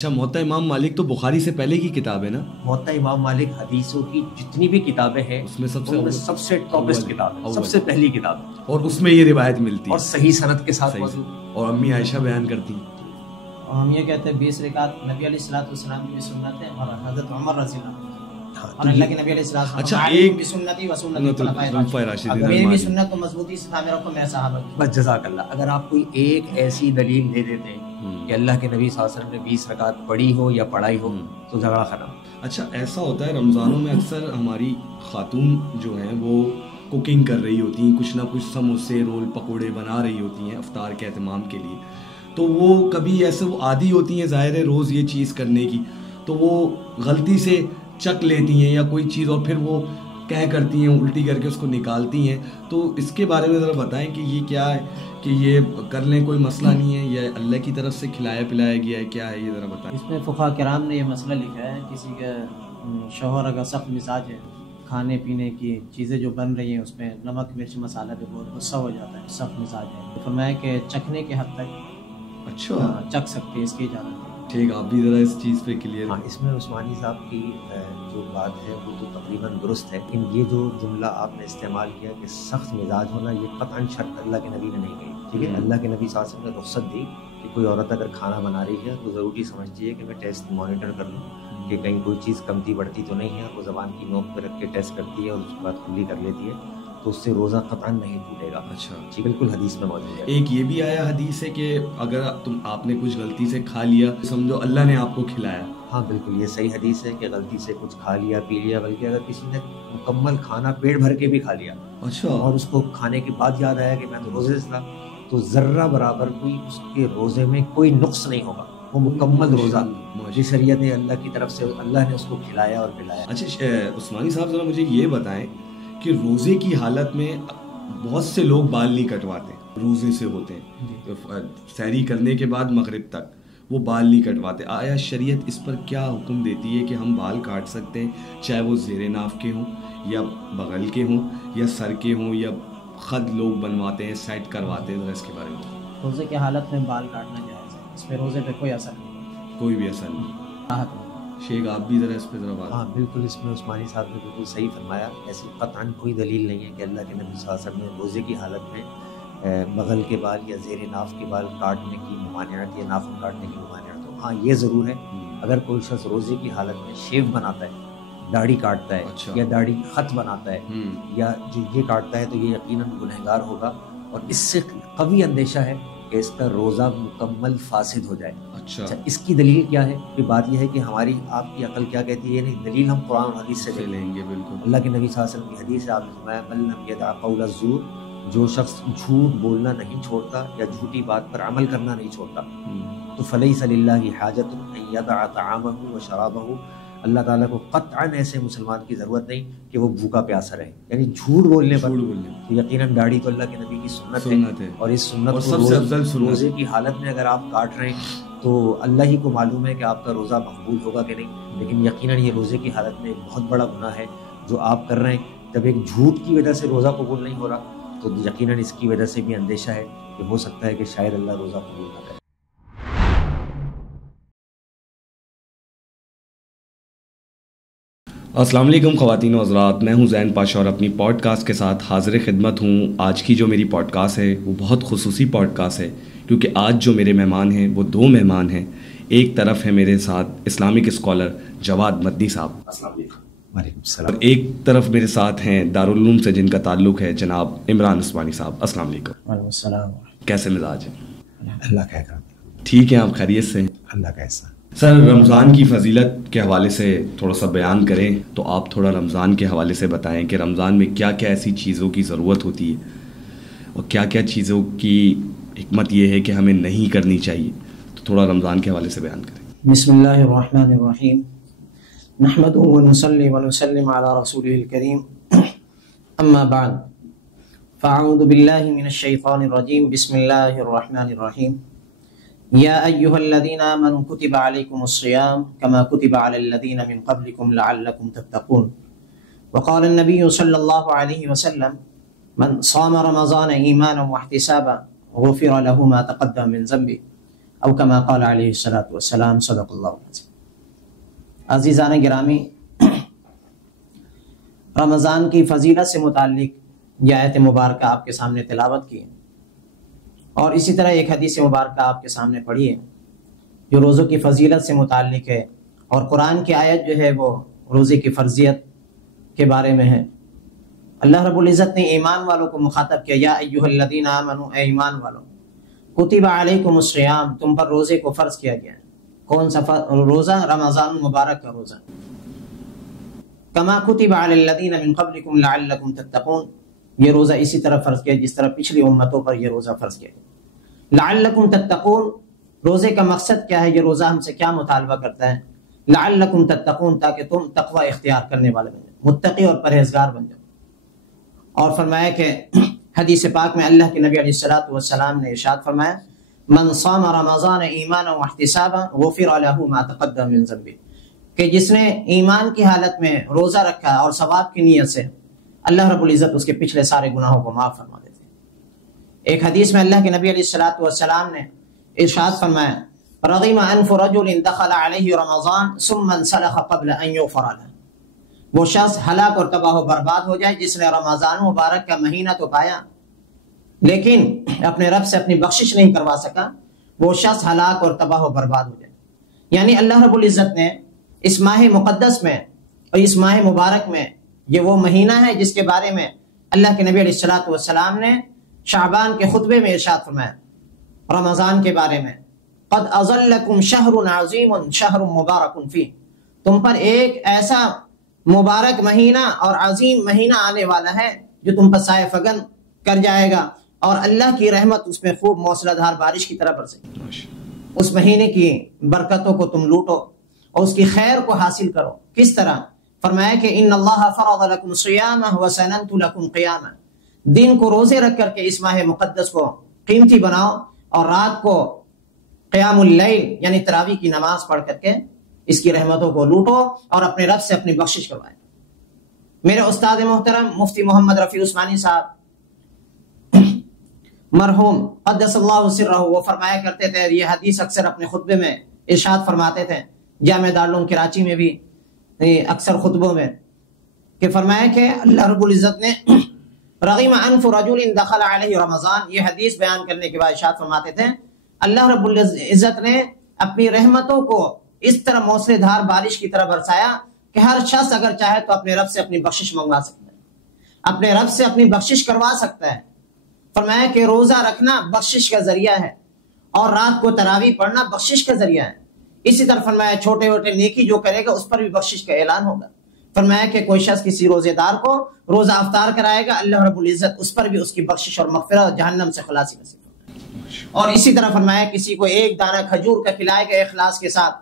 اچھا، موطا امام مالک تو بخاری سے پہلے کی کتاب ہے نا؟ موطا امام مالک حدیثوں کی جتنی بھی کتابیں ہیں اس میں سب سے ٹاپسٹ کتاب ہے، سب سے پہلی کتاب ہے، اور اس میں یہ روایت ملتی ہے اور صحیح سند کے ساتھ موجود ہے۔ اور امی عائشہ بیان کرتی ہیں، اور ہم یہ کہتے ہیں 20 رکعت نبی علیہ الصلوۃ والسلام کی سنت ہے، اور حضرت عمر رضی اللہ عنہ اور اللہ کے نبی علیہ الصلوۃ اچھا، والسلام ایک بسنتی و سنت الخلفاء الراشدین، میری بھی سنت تو مضبوطی سے تھا میرا کو میرے صحابہ کی۔ بس جزاک اللہ۔ اگر آپ کوئی ایک ایسی دلیل دے دیتے ہیں کہ اللہ کے نبی صلی اللہ علیہ وسلم نے 20 رکعت پڑھی ہو یا پڑھائی ہو تو جھگڑا ختم۔ اچھا، ایسا ہوتا ہے رمضانوں میں اکثر ہماری خاتون جو ہیں وہ کوکنگ کر رہی ہوتی ہیں، کچھ نہ کچھ سموسے رول پکوڑے بنا رہی ہوتی ہیں افطار کے اہتمام کے لیے، تو وہ کبھی ایسے وہ عادی ہوتی ہیں ظاہر ہے روز یہ چیز کرنے کی، تو وہ غلطی سے چک لیتی ہیں یا کوئی چیز اور پھر وہ کرتی ہیں الٹی کر کے اس کو نکالتی ہیں، تو اس کے بارے میں ذرا بتائیں کہ یہ کیا ہے، کہ یہ کر لیں کوئی مسئلہ نہیں ہے یا اللہ کی طرف سے کھلایا پلایا گیا ہے، کیا ہے یہ ذرا بتائیں۔ اس میں فقہاء کرام نے یہ مسئلہ لکھا ہے، کسی کا شوہر اگر سخت مزاج ہے، کھانے پینے کی چیزیں جو بن رہی ہیں اس میں نمک مرچ مسالہ پہ بہت غصہ ہو جاتا ہے، سخت مزاج ہے، تو فرمایا کہ چکھنے کے حد تک اچھا چکھ سکتے، اس کی اجازت ہے۔ ٹھیک، آپ بھی ذرا اس چیز پہ کلیئر۔ ہاں، اس میں عثمانی صاحب کی جو بات ہے وہ تو تقریباً درست ہے، لیکن یہ جو جملہ آپ نے استعمال کیا کہ سخت مزاج ہونا، یہ قطعاً شرط اللہ کے نبی نے نہیں کہی، ٹھیک ہے؟ اللہ کے نبی صلی اللہ علیہ وسلم نے رخصت دی کہ کوئی عورت اگر کھانا بنا رہی ہے تو ضروری سمجھتی ہے کہ میں ٹیسٹ مانیٹر کر لوں کہ کہیں کوئی چیز کمتی بڑھتی تو نہیں ہے، وہ زبان کی نوک پہ رکھ کے ٹیسٹ کرتی ہے اور اس کے بعد کھلی کر لیتی ہے، تو اس سے روزہ قطعاً نہیں ٹوٹے گا۔ اچھا، جی بالکل حدیث میں موجود ہے۔ ایک یہ بھی آیا حدیث ہے کہ اگر آپ نے کچھ غلطی سے کھا لیا، سمجھو اللہ نے آپ کو کھلایا۔ ہاں بالکل، یہ صحیح حدیث ہے کہ غلطی سے کچھ کھا لیا پی لیا، بلکہ اگر کسی نے مکمل کھانا پیٹ بھر کے بھی کھا لیا اچھا، اور اس کو کھانے کے بعد یاد آیا کہ میں تو روزے سے تھا، تو ذرہ برابر بھی اس کے روزے میں کوئی نقص نہیں ہوگا، وہ مکمل روزہ جس شریعت اللہ کی طرف سے اللہ نے اس کو کھلایا اور پلایا۔ اچھا عثمانی صاحب، ذرا مجھے یہ بتائیں کہ روزے کی حالت میں بہت سے لوگ بال نہیں کٹواتے، روزے سے ہوتے ہیں سحری کرنے کے بعد مغرب تک وہ بال نہیں کٹواتے، آیا شریعت اس پر کیا حکم دیتی ہے کہ ہم بال کاٹ سکتے ہیں، چاہے وہ زیر ناف کے ہوں یا بغل کے ہوں یا سر کے ہوں، یا خد لوگ بنواتے ہیں سیٹ کرواتے ہیں، ذرا اس کے بارے میں۔ روزے کی حالت میں بال کاٹنا جائز ہے، اس پہ روزے پہ کوئی اثر نہیں، کوئی بھی اثر نہیں۔ راحت نہیں۔ شیخ آپ بھی ذرا اس پہ ذرا بات۔ ہاں بالکل، اس میں عثمانی صاحب نے بالکل صحیح فرمایا، ایسی قطعاً کوئی دلیل نہیں ہے کہ اللہ کے نبی صلی اللہ علیہ وسلم نے روزے کی حالت میں بغل کے بال یا زیر ناف کے بال کاٹنے کی ممانعت یا ناخن کاٹنے کی ممانعت ہو۔ ہاں یہ ضرور ہے، اگر کوئی شخص روزے کی حالت میں شیو بناتا ہے، داڑھی کاٹتا ہے یا داڑھی خط بناتا ہے یا جو یہ کاٹتا ہے، تو یہ یقیناً گنہگار ہوگا، اور اس سے قوی اندیشہ ہے کہ اس کا روزہ مکمل فاسد ہو جائے۔ اچھا، اس کی دلیل کیا ہے؟ کہ بات یہ ہے کہ ہماری آپ کی عقل کیا کہتی ہے، یعنی دلیل ہم قرآن اور حدیث سے لیں گے۔ بالکل، اللہ کے نبی صلی اللہ علیہ وسلم کی حدیث ہے، آپ نے فرمایا من لم یدع قول الزور، جو شخص جھوٹ بولنا نہیں چھوڑتا یا جھوٹی بات پر عمل کرنا نہیں چھوڑتا، تو فلیس للہ حاجۃ ان یدع طعامہ وشرابہ، اللہ تعالیٰ کو قطعاً ایسے مسلمان کی ضرورت نہیں کہ وہ بھوکا پیاسا رہے، یعنی جھوٹ بولنے پر تو یقیناً داڑھی تو اللہ کے نبی کی سنت ہے، اور اس سنت کو سب سے افضل روزے کی حالت میں اگر آپ کاٹ رہے ہیں تو اللہ ہی کو معلوم ہے کہ آپ کا روزہ مقبول ہوگا کہ نہیں، لیکن یقیناً یہ روزے کی حالت میں ایک بہت بڑا گناہ ہے جو آپ کر رہے ہیں۔ جب ایک جھوٹ کی وجہ سے روزہ قبول نہیں ہو رہا تو یقیناً اس کی وجہ سے بھی اندیشہ ہے کہ ہو سکتا ہے کہ شاید اللہ روزہ قبول نہ کرے۔ السلام علیکم خواتین و حضرات، میں ہوں زین پاشا اور اپنی پوڈ کاسٹ کے ساتھ حاضر خدمت ہوں۔ آج کی جو میری پوڈ کاسٹ ہے وہ بہت خصوصی پوڈ کاسٹ ہے، کیونکہ آج جو میرے مہمان ہیں وہ دو مہمان ہیں۔ ایک طرف ہے میرے ساتھ اسلامک اسکالر جواد مدنی صاحب، السلام علیکم۔ وعلیکم السلام۔ اور ایک طرف میرے ساتھ ہیں دارالعلوم سے جن کا تعلق ہے جناب عمران عثمانی صاحب۔ السلام علیکم۔ وعلیکم السلام۔ کیسے مزاج ہیں؟ اللہ کا کرم، ٹھیک ہے، آپ خیریت سے ہیں؟ اللہ کا احسان۔ سر، رمضان کی فضیلت کے حوالے سے تھوڑا سا بیان کریں تو آپ تھوڑا رمضان کے حوالے سے بتائیں کہ رمضان میں کیا کیا ایسی چیزوں کی ضرورت ہوتی ہے اور کیا کیا چیزوں کی حکمت یہ ہے کہ ہمیں نہیں کرنی چاہیے، تو تھوڑا رمضان کے حوالے سے بیان کریں۔ بسم اللہ الرحمن الرحیم، نحمده ونصلی ونسلم علی رسوله الکریم، اما بعد، فاعوذ باللہ من الشیطان الرجیم، بسم اللہ الرحمن الرحیم، یا ایہا الذین آمنوا کتب علیکم الصیام کما کتب علی الذین من قبلکم لعلکم تتقون، وقال النبی صلی اللہ علیہ وسلم من صام رمضان ایمانا واحتسابا غفر له ما تقدم من ذنبه او کما قال علیہ الصلوۃ والسلام صدق اللہ العظیم۔ عزیزان گرامی، رمضان کی فضیلت سے متعلق یہ آیت مبارکہ آپ کے سامنے تلاوت کی ہے، اور اسی طرح ایک حدیث مبارکہ آپ کے سامنے پڑھی ہے جو روزوں کی فضیلت سے متعلق ہے، اور قرآن کی آیت جو ہے وہ روزے کی فرضیت کے بارے میں ہے۔ اللہ رب العزت نے ایمان والوں کو مخاطب کیا، یا ایھا الذین آمنوا، اے ایمان والو، کتب علیکم الصیام، تم پر روزے کو فرض کیا گیا ہے۔ کون سا روزہ؟ رمضان المبارک کا روزہ۔ کما کتب علی الذین من قبلکم لعلکم تتقون، یہ روزہ اسی طرح فرض کیا جس طرح پچھلی امتوں پر یہ روزہ فرض کیا گیا۔ لعلکم تتقون، روزے کا مقصد کیا ہے؟ یہ روزہ ہم سے کیا مطالبہ کرتا ہے؟ لعلکم تتقون، تاکہ تم تقوی اختیار کرنے والے بن جاؤ، متقی اور پرہیزگار بن جاؤ۔ اور فرمایا کہ حدیث پاک میں اللہ کے نبی علیہ الصلوۃ والسلام نے ارشاد فرمایا، من صام رمضان ایمانا واحتسابا غفر له ما تقدم من ذنبه، کہ جس نے ایمان کی حالت میں روزہ رکھا اور ثواب کی نیت سے، اللہ رب العزت اس کے پچھلے سارے گناہوں کو معاف فرما دیتے ہیں۔ ایک حدیث میں اللہ کے نبی علیہ الصلوۃ والسلام نے ارشاد فرمایا، رغم انف رجل دخل علیہ رمضان ثم انسلخ قبل ان یغفر له، وہ شخص ہلاک اور تباہ و برباد ہو جائے جس نے رمضان مبارک کا مہینہ تو پایا لیکن اپنے رب سے اپنی بخشش نہیں کروا سکا، وہ شخص ہلاک اور تباہ و برباد ہو جائے۔ یعنی اللہ رب العزت نے اس ماہ مقدس میں اور اس ماہ مبارک میں، یہ وہ مہینہ ہے جس کے بارے میں اللہ کے نبی علیہ الصلوۃ والسلام نے شعبان کے خطبے میں ارشاد فرمایا، رمضان کے بارے میں، قد اظلکم شہر عظیم شہر مبارک فیہ، تم پر ایک ایسا مبارک مہینہ اور عظیم مہینہ آنے والا ہے جو تم پر سایہ فگن کر جائے گا، اور اللہ کی رحمت اس میں خوب موسلا دھار بارش کی طرح برسے گی۔ اس مہینے کی برکتوں کو تم لوٹو اور اس کی خیر کو حاصل کرو۔ کس طرح؟ فرمایا کہ ان اللہ فرض لکم صیامہ وسننت لکم قیامہ، دن کو روزے رکھ کر کے اس ماہ مقدس کو قیمتی بناؤ، اور رات کو قیام اللیل یعنی تراویح کی نماز پڑھ کر کے اس کی رحمتوں کو لوٹو اور اپنے رب سے اپنی بخشش کروائے۔ میرے استاد محترم مفتی محمد رفیع عثمانی صاحب مرحوم قدس اللہ سرہ، وہ فرمایا کرتے تھے، یہ حدیث اکثر اپنے خطبے میں ارشاد فرماتے تھے، جامع دارالعلوم کراچی میں بھی اکثر خطبوں میں، کہ فرمایا کہ اللہ رب العزت نے رغم انف رجل دخل علیہ رمضان، یہ حدیث بیان کرنے کے بعد ارشاد فرماتے تھے، اللہ رب العزت نے اپنی رحمتوں کو اس طرح موسلے دھار بارش کی طرح برسایا کہ ہر شخص اگر چاہے تو اپنے رب سے اپنی بخشش منگوا سکتا ہے، اپنے رب سے اپنی بخشش کروا سکتا ہے۔ فرمایا کہ روزہ رکھنا بخشش کا ذریعہ ہے، اور رات کو تراویح پڑھنا بخشش کا ذریعہ ہے۔ اسی طرح فرمایا چھوٹے چھوٹے نیکی جو کرے گا اس پر بھی بخشش کا اعلان ہوگا۔ فرمایا کہ کوئی شخص کسی روزے دار کو روزہ افطار کرائے گا، اللہ رب العزت اس پر بھی اس کی بخشش اور مغفرت، جہنم سے خلاصی نصیب ہوگا۔ اور اسی طرح فرمایا کسی کو ایک دانہ کھجور کا کھلائے گا اخلاص کے ساتھ،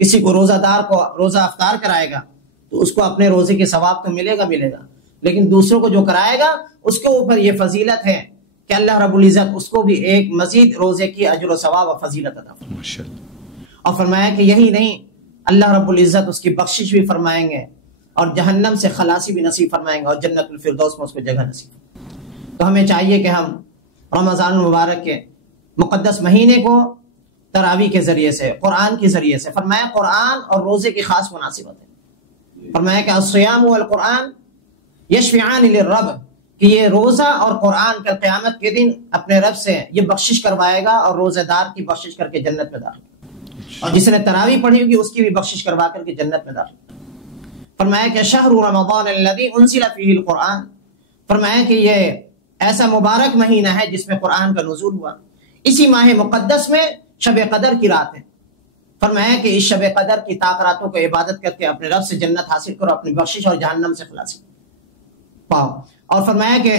کسی کو روزہ دار کو روزہ افطار کرائے گا تو اس کو اپنے روزے کے ثواب تو ملے گا، لیکن دوسروں کو جو کرائے گا اس کے اوپر یہ فضیلت ہے کہ اللہ رب العزت اس کو بھی ایک مزید روزے کی اجر و ثواب و فضیلت عطا فرمائے۔ اور فرمایا کہ یہی نہیں، اللہ رب العزت اس کی بخشش بھی فرمائیں گے اور جہنم سے خلاصی بھی نصیب فرمائیں گے، اور جنت الفردوس میں اس کو جگہ نصیب فرمائیں۔ تو ہمیں چاہیے کہ ہم رمضان المبارک کے مقدس مہینے کو تراویح کے ذریعے سے، قرآن کے ذریعے سے، فرمایا قرآن اور روزے کی خاص مناسبت ہے۔ فرمایا کہ الصیام والقرآن یشفعان للرب، کہ یہ روزہ اور قرآن کل قیامت کے دن اپنے رب سے یہ بخشش کروائے گا اور روزہ دار کی بخشش کر کے جنت میں داخل، اور جس نے تراویح پڑھی ہوگی اس کی بھی بخشش کروا کر کے جنت میں داخل۔ فرمایا کہ شہر رمضان الذی انزل فیہ القرآن، فرمایا کہ یہ ایسا مبارک مہینہ ہے جس میں قرآن کا نزول ہوا، اسی ماہ مقدس میں شب قدر کی رات ہے۔ فرمایا کہ اس شب قدر کی طاقتوں کو عبادت کر کے اپنے رب سے جنت حاصل کرو، اپنی بخشش اور جہنم سے خلاصی پاؤ۔ اور فرمایا کہ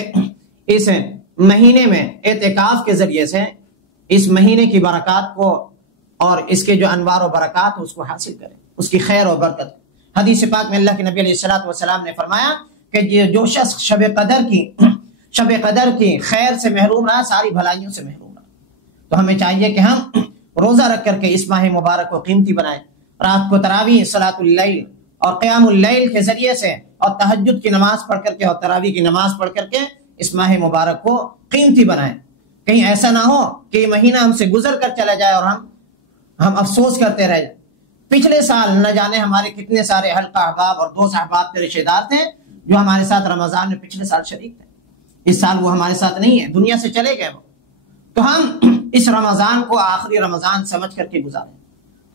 اس مہینے میں اعتکاف کے ذریعے سے اس مہینے کی برکات کو اور اس کے جو انوار و برکات اس کو حاصل کریں، اس کی خیر و برکت۔ حدیث پاک میں اللہ کے نبی علیہ الصلوۃ والسلام نے فرمایا کہ جو شخص شب قدر کی خیر سے محروم رہا، ساری بھلائیوں سے محروم رہا۔ تو ہمیں چاہیے کہ ہم روزہ رکھ کر کے اس ماہ مبارک کو قیمتی بنائیں، رات کو تراویح، صلاۃ اللیل اور قیام اللیل کے ذریعے سے، اور تہجد کی نماز پڑھ کر کے اور تراویح کی نماز پڑھ کر کے اس ماہ مبارک کو قیمتی بنائیں۔ کہیں ایسا نہ ہو کہ یہ مہینہ ہم سے گزر کر چلا جائے اور ہم ہم افسوس کرتے رہ جائیں. پچھلے سال نہ جانے ہمارے کتنے سارے حلقہ احباب اور دوست احباب کے رشتے دار تھے جو ہمارے ساتھ رمضان میں پچھلے سال شریک تھے. اس سال وہ ہمارے ساتھ نہیں ہے, دنیا سے چلے گئے وہ. تو ہم اس رمضان کو آخری رمضان سمجھ کر کے گزاریں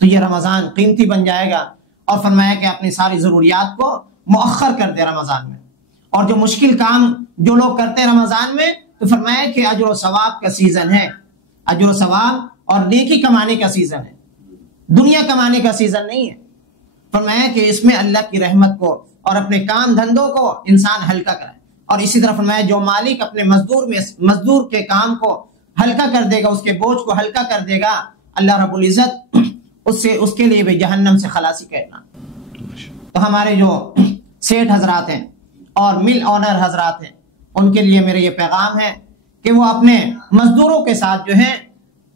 تو یہ رمضان قیمتی بن جائے گا. اور فرمایا کہ اپنی ساری ضروریات کو مؤخر کر دے رمضان میں. اور جو مشکل کام جو لوگ کرتے ہیں رمضان میں تو فرمایا کہ اجر و ثواب کا سیزن ہے, اجر و ثواب اور نیکی کمانے کا سیزن ہے, دنیا کمانے کا سیزن نہیں ہے. فرمایا کہ اس میں اللہ کی رحمت کو اور اپنے کام دھندوں کو انسان ہلکا کرے. اور اسی طرح فرمایا جو مالک اپنے مزدور کے کام کو ہلکا کر دے گا, اس کے بوجھ کو ہلکا کر دے گا, اللہ رب العزت اس کے لیے بھی جہنم سے خلاصی کا اعلان. تو ہمارے جو سیٹھ حضرات ہیں اور مل آنر حضرات ہیں ان کے لیے میرا یہ پیغام ہے کہ وہ اپنے مزدوروں کے ساتھ جو ہے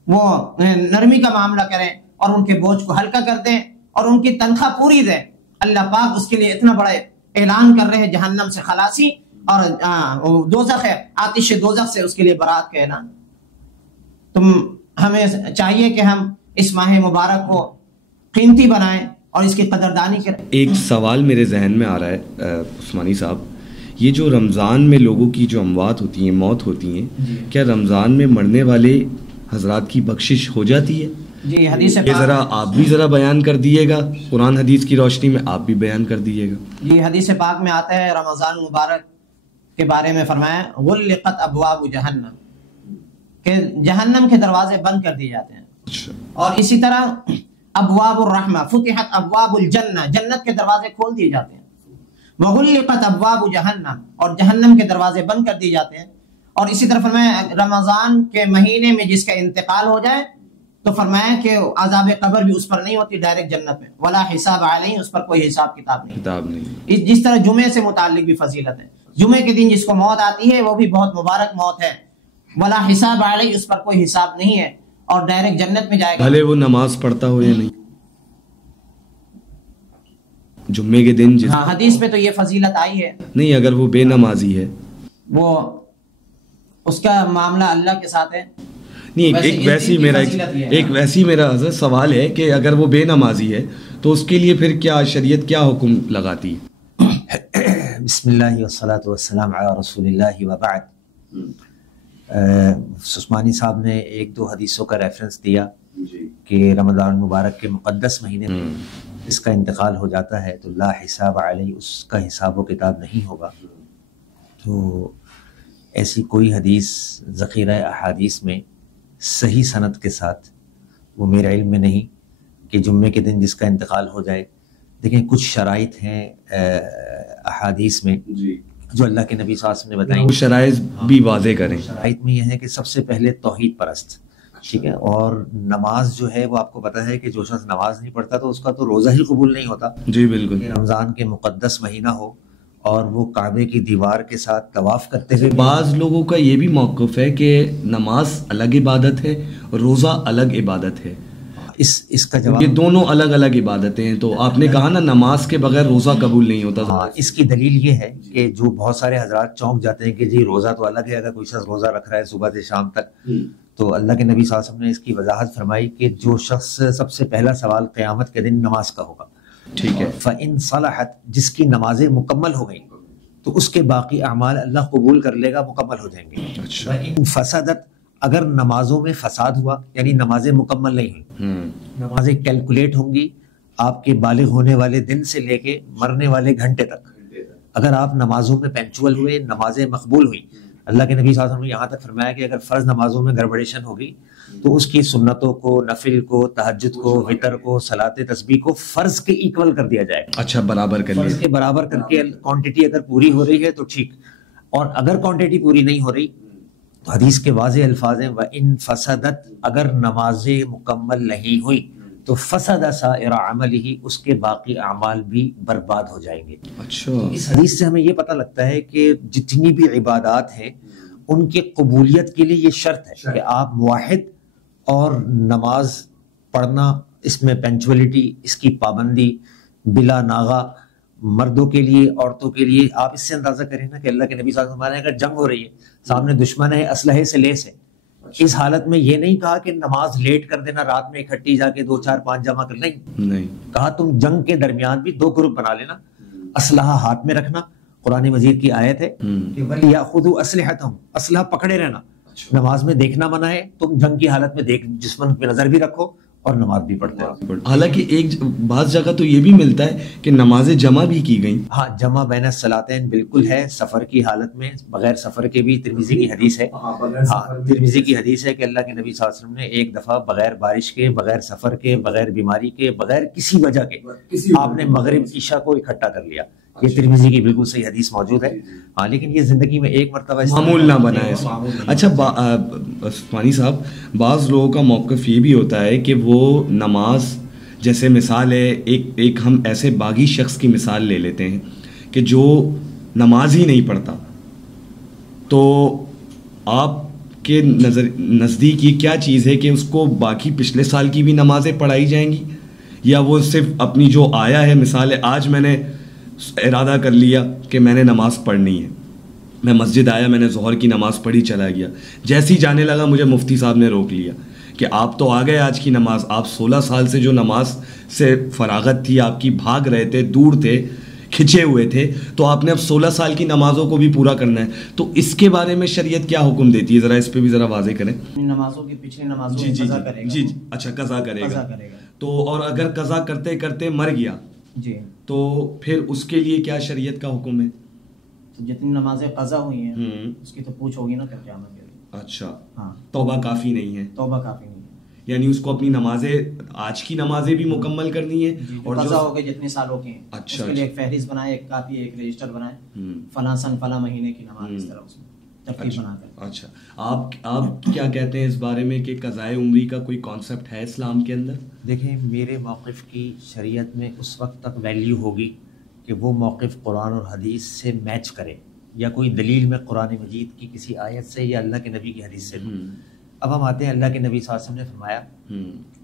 وہ نرمی کا معاملہ کریں اور ان کے بوجھ کو ہلکا کر دیں اور ان کی تنخواہ پوری دیں. اللہ پاک اس کے لیے اتنا بڑا اعلان کر رہے ہیں جہنم سے خلاصی اور دوزخ ہے, آتش دوزخ سے اس کے لیے برات کا اعلان. تم ہمیں چاہیے کہ ہم اس ماہ مبارک کو قیمتی بنائیں اور اس کی قدردانی کریں. ایک سوال میرے ذہن میں آ رہا ہے عثمانی صاحب, یہ جو رمضان میں لوگوں کی جو اموات ہوتی ہیں, موت ہوتی ہیں, کیا رمضان میں مرنے والے حضرات کی بخشش ہو جاتی ہے؟ جی حدیث یہ ذرا آپ بھی ذرا بیان کر دیے گا, قرآن حدیث کی روشنی میں آپ بھی بیان کر دیے گا. جی حدیث پاک میں آتا ہے رمضان مبارک کے بارے میں فرمایا غلقت ابواب جہنم, کہ جہنم کے دروازے بند کر دیے جاتے ہیں. اور اسی طرح ابواب الرحمہ فتحت ابواب الجنہ, جنت کے دروازے کھول دیے جاتے ہیں. وغلقت ابواب جہنم, اور جہنم کے دروازے بند کر دیے جاتے ہیں. اور اسی طرح فرمایا رمضان کے مہینے میں جس کا انتقال ہو جائے تو فرمایا کہ عذاب قبر بھی اس پر نہیں ہوتی, ڈائریکٹ جنت میں. ولا حساب علیہ, اس پر کوئی حساب کتاب نہیں. جس طرح جمعے سے متعلق بھی فضیلت ہے, جمعے کے دن جس کو موت آتی ہے وہ بھی بہت مبارک موت ہے. ولا حساب علیہ, اس پر کوئی حساب نہیں ہے اور ڈائریکٹ جنت میں جائے گا. بھلے وہ نماز پڑھتا ہو یا نہیں, جمعے کے دن ہاں حدیث میں تو یہ فضیلت آئی ہے. نہیں, اگر وہ بے نمازی ہے وہ اس کا معاملہ اللہ کے ساتھ ہے. نہیں, ایک ویسی میرا حضرت سوال ہے کہ اگر وہ بے نمازی ہے تو اس کے لیے پھر کیا شریعت کیا حکم لگاتی ہے؟ بسم اللہ والصلاة والسلام علی رسول اللہ وبعد. عثمانی صاحب نے ایک دو حدیثوں کا ریفرنس دیا کہ رمضان مبارک کے مقدس مہینے میں اس کا انتقال ہو جاتا ہے تو لا حساب علیہ, اس کا حساب و کتاب نہیں ہوگا. تو ایسی کوئی حدیث ذخیرہ احادیث میں صحیح سند کے ساتھ وہ میرے علم میں نہیں کہ جمعے کے دن جس کا انتقال ہو جائے. دیکھیں کچھ شرائط ہیں احادیث میں جو اللہ کے نبی صلی اللہ علیہ وسلم نے بتائیں, وہ شرائط بھی واضح کریں. شرائط میں یہ ہے کہ سب سے پہلے توحید پرست, ٹھیک ہے, اور نماز جو ہے وہ آپ کو پتہ ہے کہ جو شخص نماز نہیں پڑھتا تو اس کا تو روزہ ہی قبول نہیں ہوتا. جی بالکل. رمضان کے مقدس مہینہ ہو اور وہ کعبے کی دیوار کے ساتھ طواف کرتے ہوئے. بعض لوگوں کا یہ بھی موقف ہے کہ نماز الگ عبادت ہے اور روزہ الگ عبادت ہے. اس کا جواب, یہ دونوں الگ الگ عبادتیں ہیں. تو آپ نے کہا نا نماز کے بغیر روزہ قبول نہیں ہوتا. ہاں, اس کی دلیل یہ ہے کہ جو بہت سارے حضرات چونک جاتے ہیں کہ جی روزہ تو الگ ہے, اگر کوئی شخص روزہ رکھ رہا ہے صبح سے شام تک, تو اللہ کے نبی صلی اللہ علیہ وسلم نے اس کی وضاحت فرمائی کہ جو شخص سب سے پہلا سوال قیامت کے دن نماز کا ہوگا, ٹھیک ہے, فَإِن صَلَحَتْ, جس کی نمازیں مکمل ہو گئیں تو اس کے باقی اعمال اللہ قبول کر لے گا, مکمل ہو جائیں گے. وَإِن فَسَدَتْ, اگر نمازوں میں فساد ہوا یعنی نمازیں مکمل نہیں ہوئی, نمازیں کیلکولیٹ ہوں گی آپ کے بالغ ہونے والے دن سے لے کے مرنے والے گھنٹے تک. اگر آپ نمازوں میں پنکچول ہوئے, نمازیں مقبول ہوئیں, اللہ کے نبی صلی اللہ علیہ وسلم نے یہاں تک فرمایا کہ اگر فرض نمازوں میں گڑبڑیشن ہوگی تو اس کی سنتوں کو, نفل کو, تہجد کو, وتر کو, صلاۃ تسبیح کو فرض کے ایکول کر دیا جائے. اچھا, برابر کر فرض کے برابر کر کے کوانٹٹی اگر پوری ہو رہی ہے تو ٹھیک, اور اگر کوانٹٹی پوری نہیں ہو رہی تو حدیث کے واضح الفاظ ہیں وَإِن فَسَدَتْ, اگر نمازیں مکمل نہیں ہوئی تو فسد سائر عملہ, اس کے باقی اعمال بھی برباد ہو جائیں گے. اچھا, اس حدیث سے ہمیں یہ پتہ لگتا ہے کہ جتنی بھی عبادات ہیں ان کی قبولیت کے لیے یہ شرط ہے کہ آپ موحد, اور نماز پڑھنا, اس میں پنچولیٹی, اس کی پابندی بلا ناغہ, مردوں کے لیے, عورتوں کے لیے. آپ اس سے اندازہ کریں نا کہ اللہ کے نبی صلی اللہ علیہ وسلم, اگر جنگ ہو رہی ہے, سامنے دشمن ہے, اسلحے سے لیس ہے, اس حالت میں یہ نہیں کہا کہ نماز لیٹ کر دینا، رات میں اکٹھی جا کے 2 4 5 جمع کر، نہیں کہا تم جنگ کے درمیان بھی 2 گروپ بنا لینا، اسلحہ ہاتھ میں رکھنا. قرآن مجید کی آیت ہے کہ وَلْيَأْخُذُوا أَسْلِحَتَهُمْ، اسلحہ پکڑے رہنا. نماز میں دیکھنا منع ہے، تم جنگ کی حالت میں دیکھ جسمن پہ نظر بھی رکھو اور نماز بھی پڑھتے رہو. حالانکہ ایک بعض جگہ تو یہ بھی ملتا ہے کہ نماز جمع بھی کی گئیں. ہاں جمع بین الصلاتین بالکل ہے، سفر کی حالت میں، بغیر سفر کے بھی. ترمذی کی حدیث ہے، ہاں ترمذی کی حدیث ہے کہ اللہ کے نبی صلی اللہ علیہ وسلم نے ایک دفعہ بغیر بارش کے، بغیر سفر کے، بغیر بیماری کے، بغیر کسی وجہ کے آپ نے مغرب عشاء کو اکٹھا کر لیا. یہ ترمذی کی بالکل صحیح حدیث موجود ہے. ہاں لیکن یہ زندگی میں ایک مرتبہ معمول نہ بنائے. اچھا فانی صاحب، بعض لوگوں کا موقف یہ بھی ہوتا ہے کہ وہ نماز، جیسے مثال ہے ایک ہم ایسے باغی شخص کی مثال لے لیتے ہیں کہ جو نماز ہی نہیں پڑھتا، تو آپ کے نزدیک یہ کیا چیز ہے کہ اس کو باقی پچھلے سال کی بھی نمازیں پڑھائی جائیں گی، یا وہ صرف اپنی جو آیا ہے، مثال ہے آج میں نے ارادہ کر لیا کہ میں نے نماز پڑھنی ہے، میں مسجد آیا، میں نے ظہر کی نماز پڑھی، چلا گیا، جیسے ہی جانے لگا مجھے مفتی صاحب نے روک لیا کہ آپ تو آ گئے آج کی نماز، آپ 16 سال سے جو نماز سے فراغت تھی آپ کی، بھاگ رہے تھے، دور تھے، کھنچے ہوئے تھے، تو آپ نے اب 16 سال کی نمازوں کو بھی پورا کرنا ہے. تو اس کے بارے میں شریعت کیا حکم دیتی ہے، ذرا اس پہ بھی ذرا واضح کریں. نمازوں کی پچھلی نمازوں کی قضا کرے گا. جی اچھا قضا کرے گا. تو اور اگر قضا کرتے کرتے مر گیا جی تو پھر اس کے لیے کیا شریعت کا حکم ہے؟ تو جتنی نمازیں قضا ہوئی ہیں اس کی تو پوچھ ہوگی نا کل قیامت کے دن. اچھا ہاں توبہ کافی نہیں ہے. توبہ کافی نہیں ہے، یعنی اس کو اپنی نمازیں، آج کی نمازیں بھی مکمل کرنی ہے اور قضا ہو گئے جتنے سالوں کی ہیں. اچھا اس کے لیے ایک فہرست بنائے، ایک کاپی، ایک رجسٹر بنائے، فلاں سن فلاں مہینے کی نماز، اس طرح اس میں ترتیب بنا کر. اچھا آپ کیا کہتے ہیں اس بارے میں کہ قضائے عمری کا کوئی کانسیپٹ ہے اسلام کے اندر؟ دیکھیں میرے موقف کی شریعت میں اس وقت تک ویلیو ہوگی کہ وہ موقف قرآن اور حدیث سے میچ کرے، یا کوئی دلیل میں قرآن مجید کی کسی آیت سے یا اللہ کے نبی کی حدیث سے. اب ہم آتے ہیں، اللہ کے نبی صلی اللہ علیہ وسلم نے فرمایا،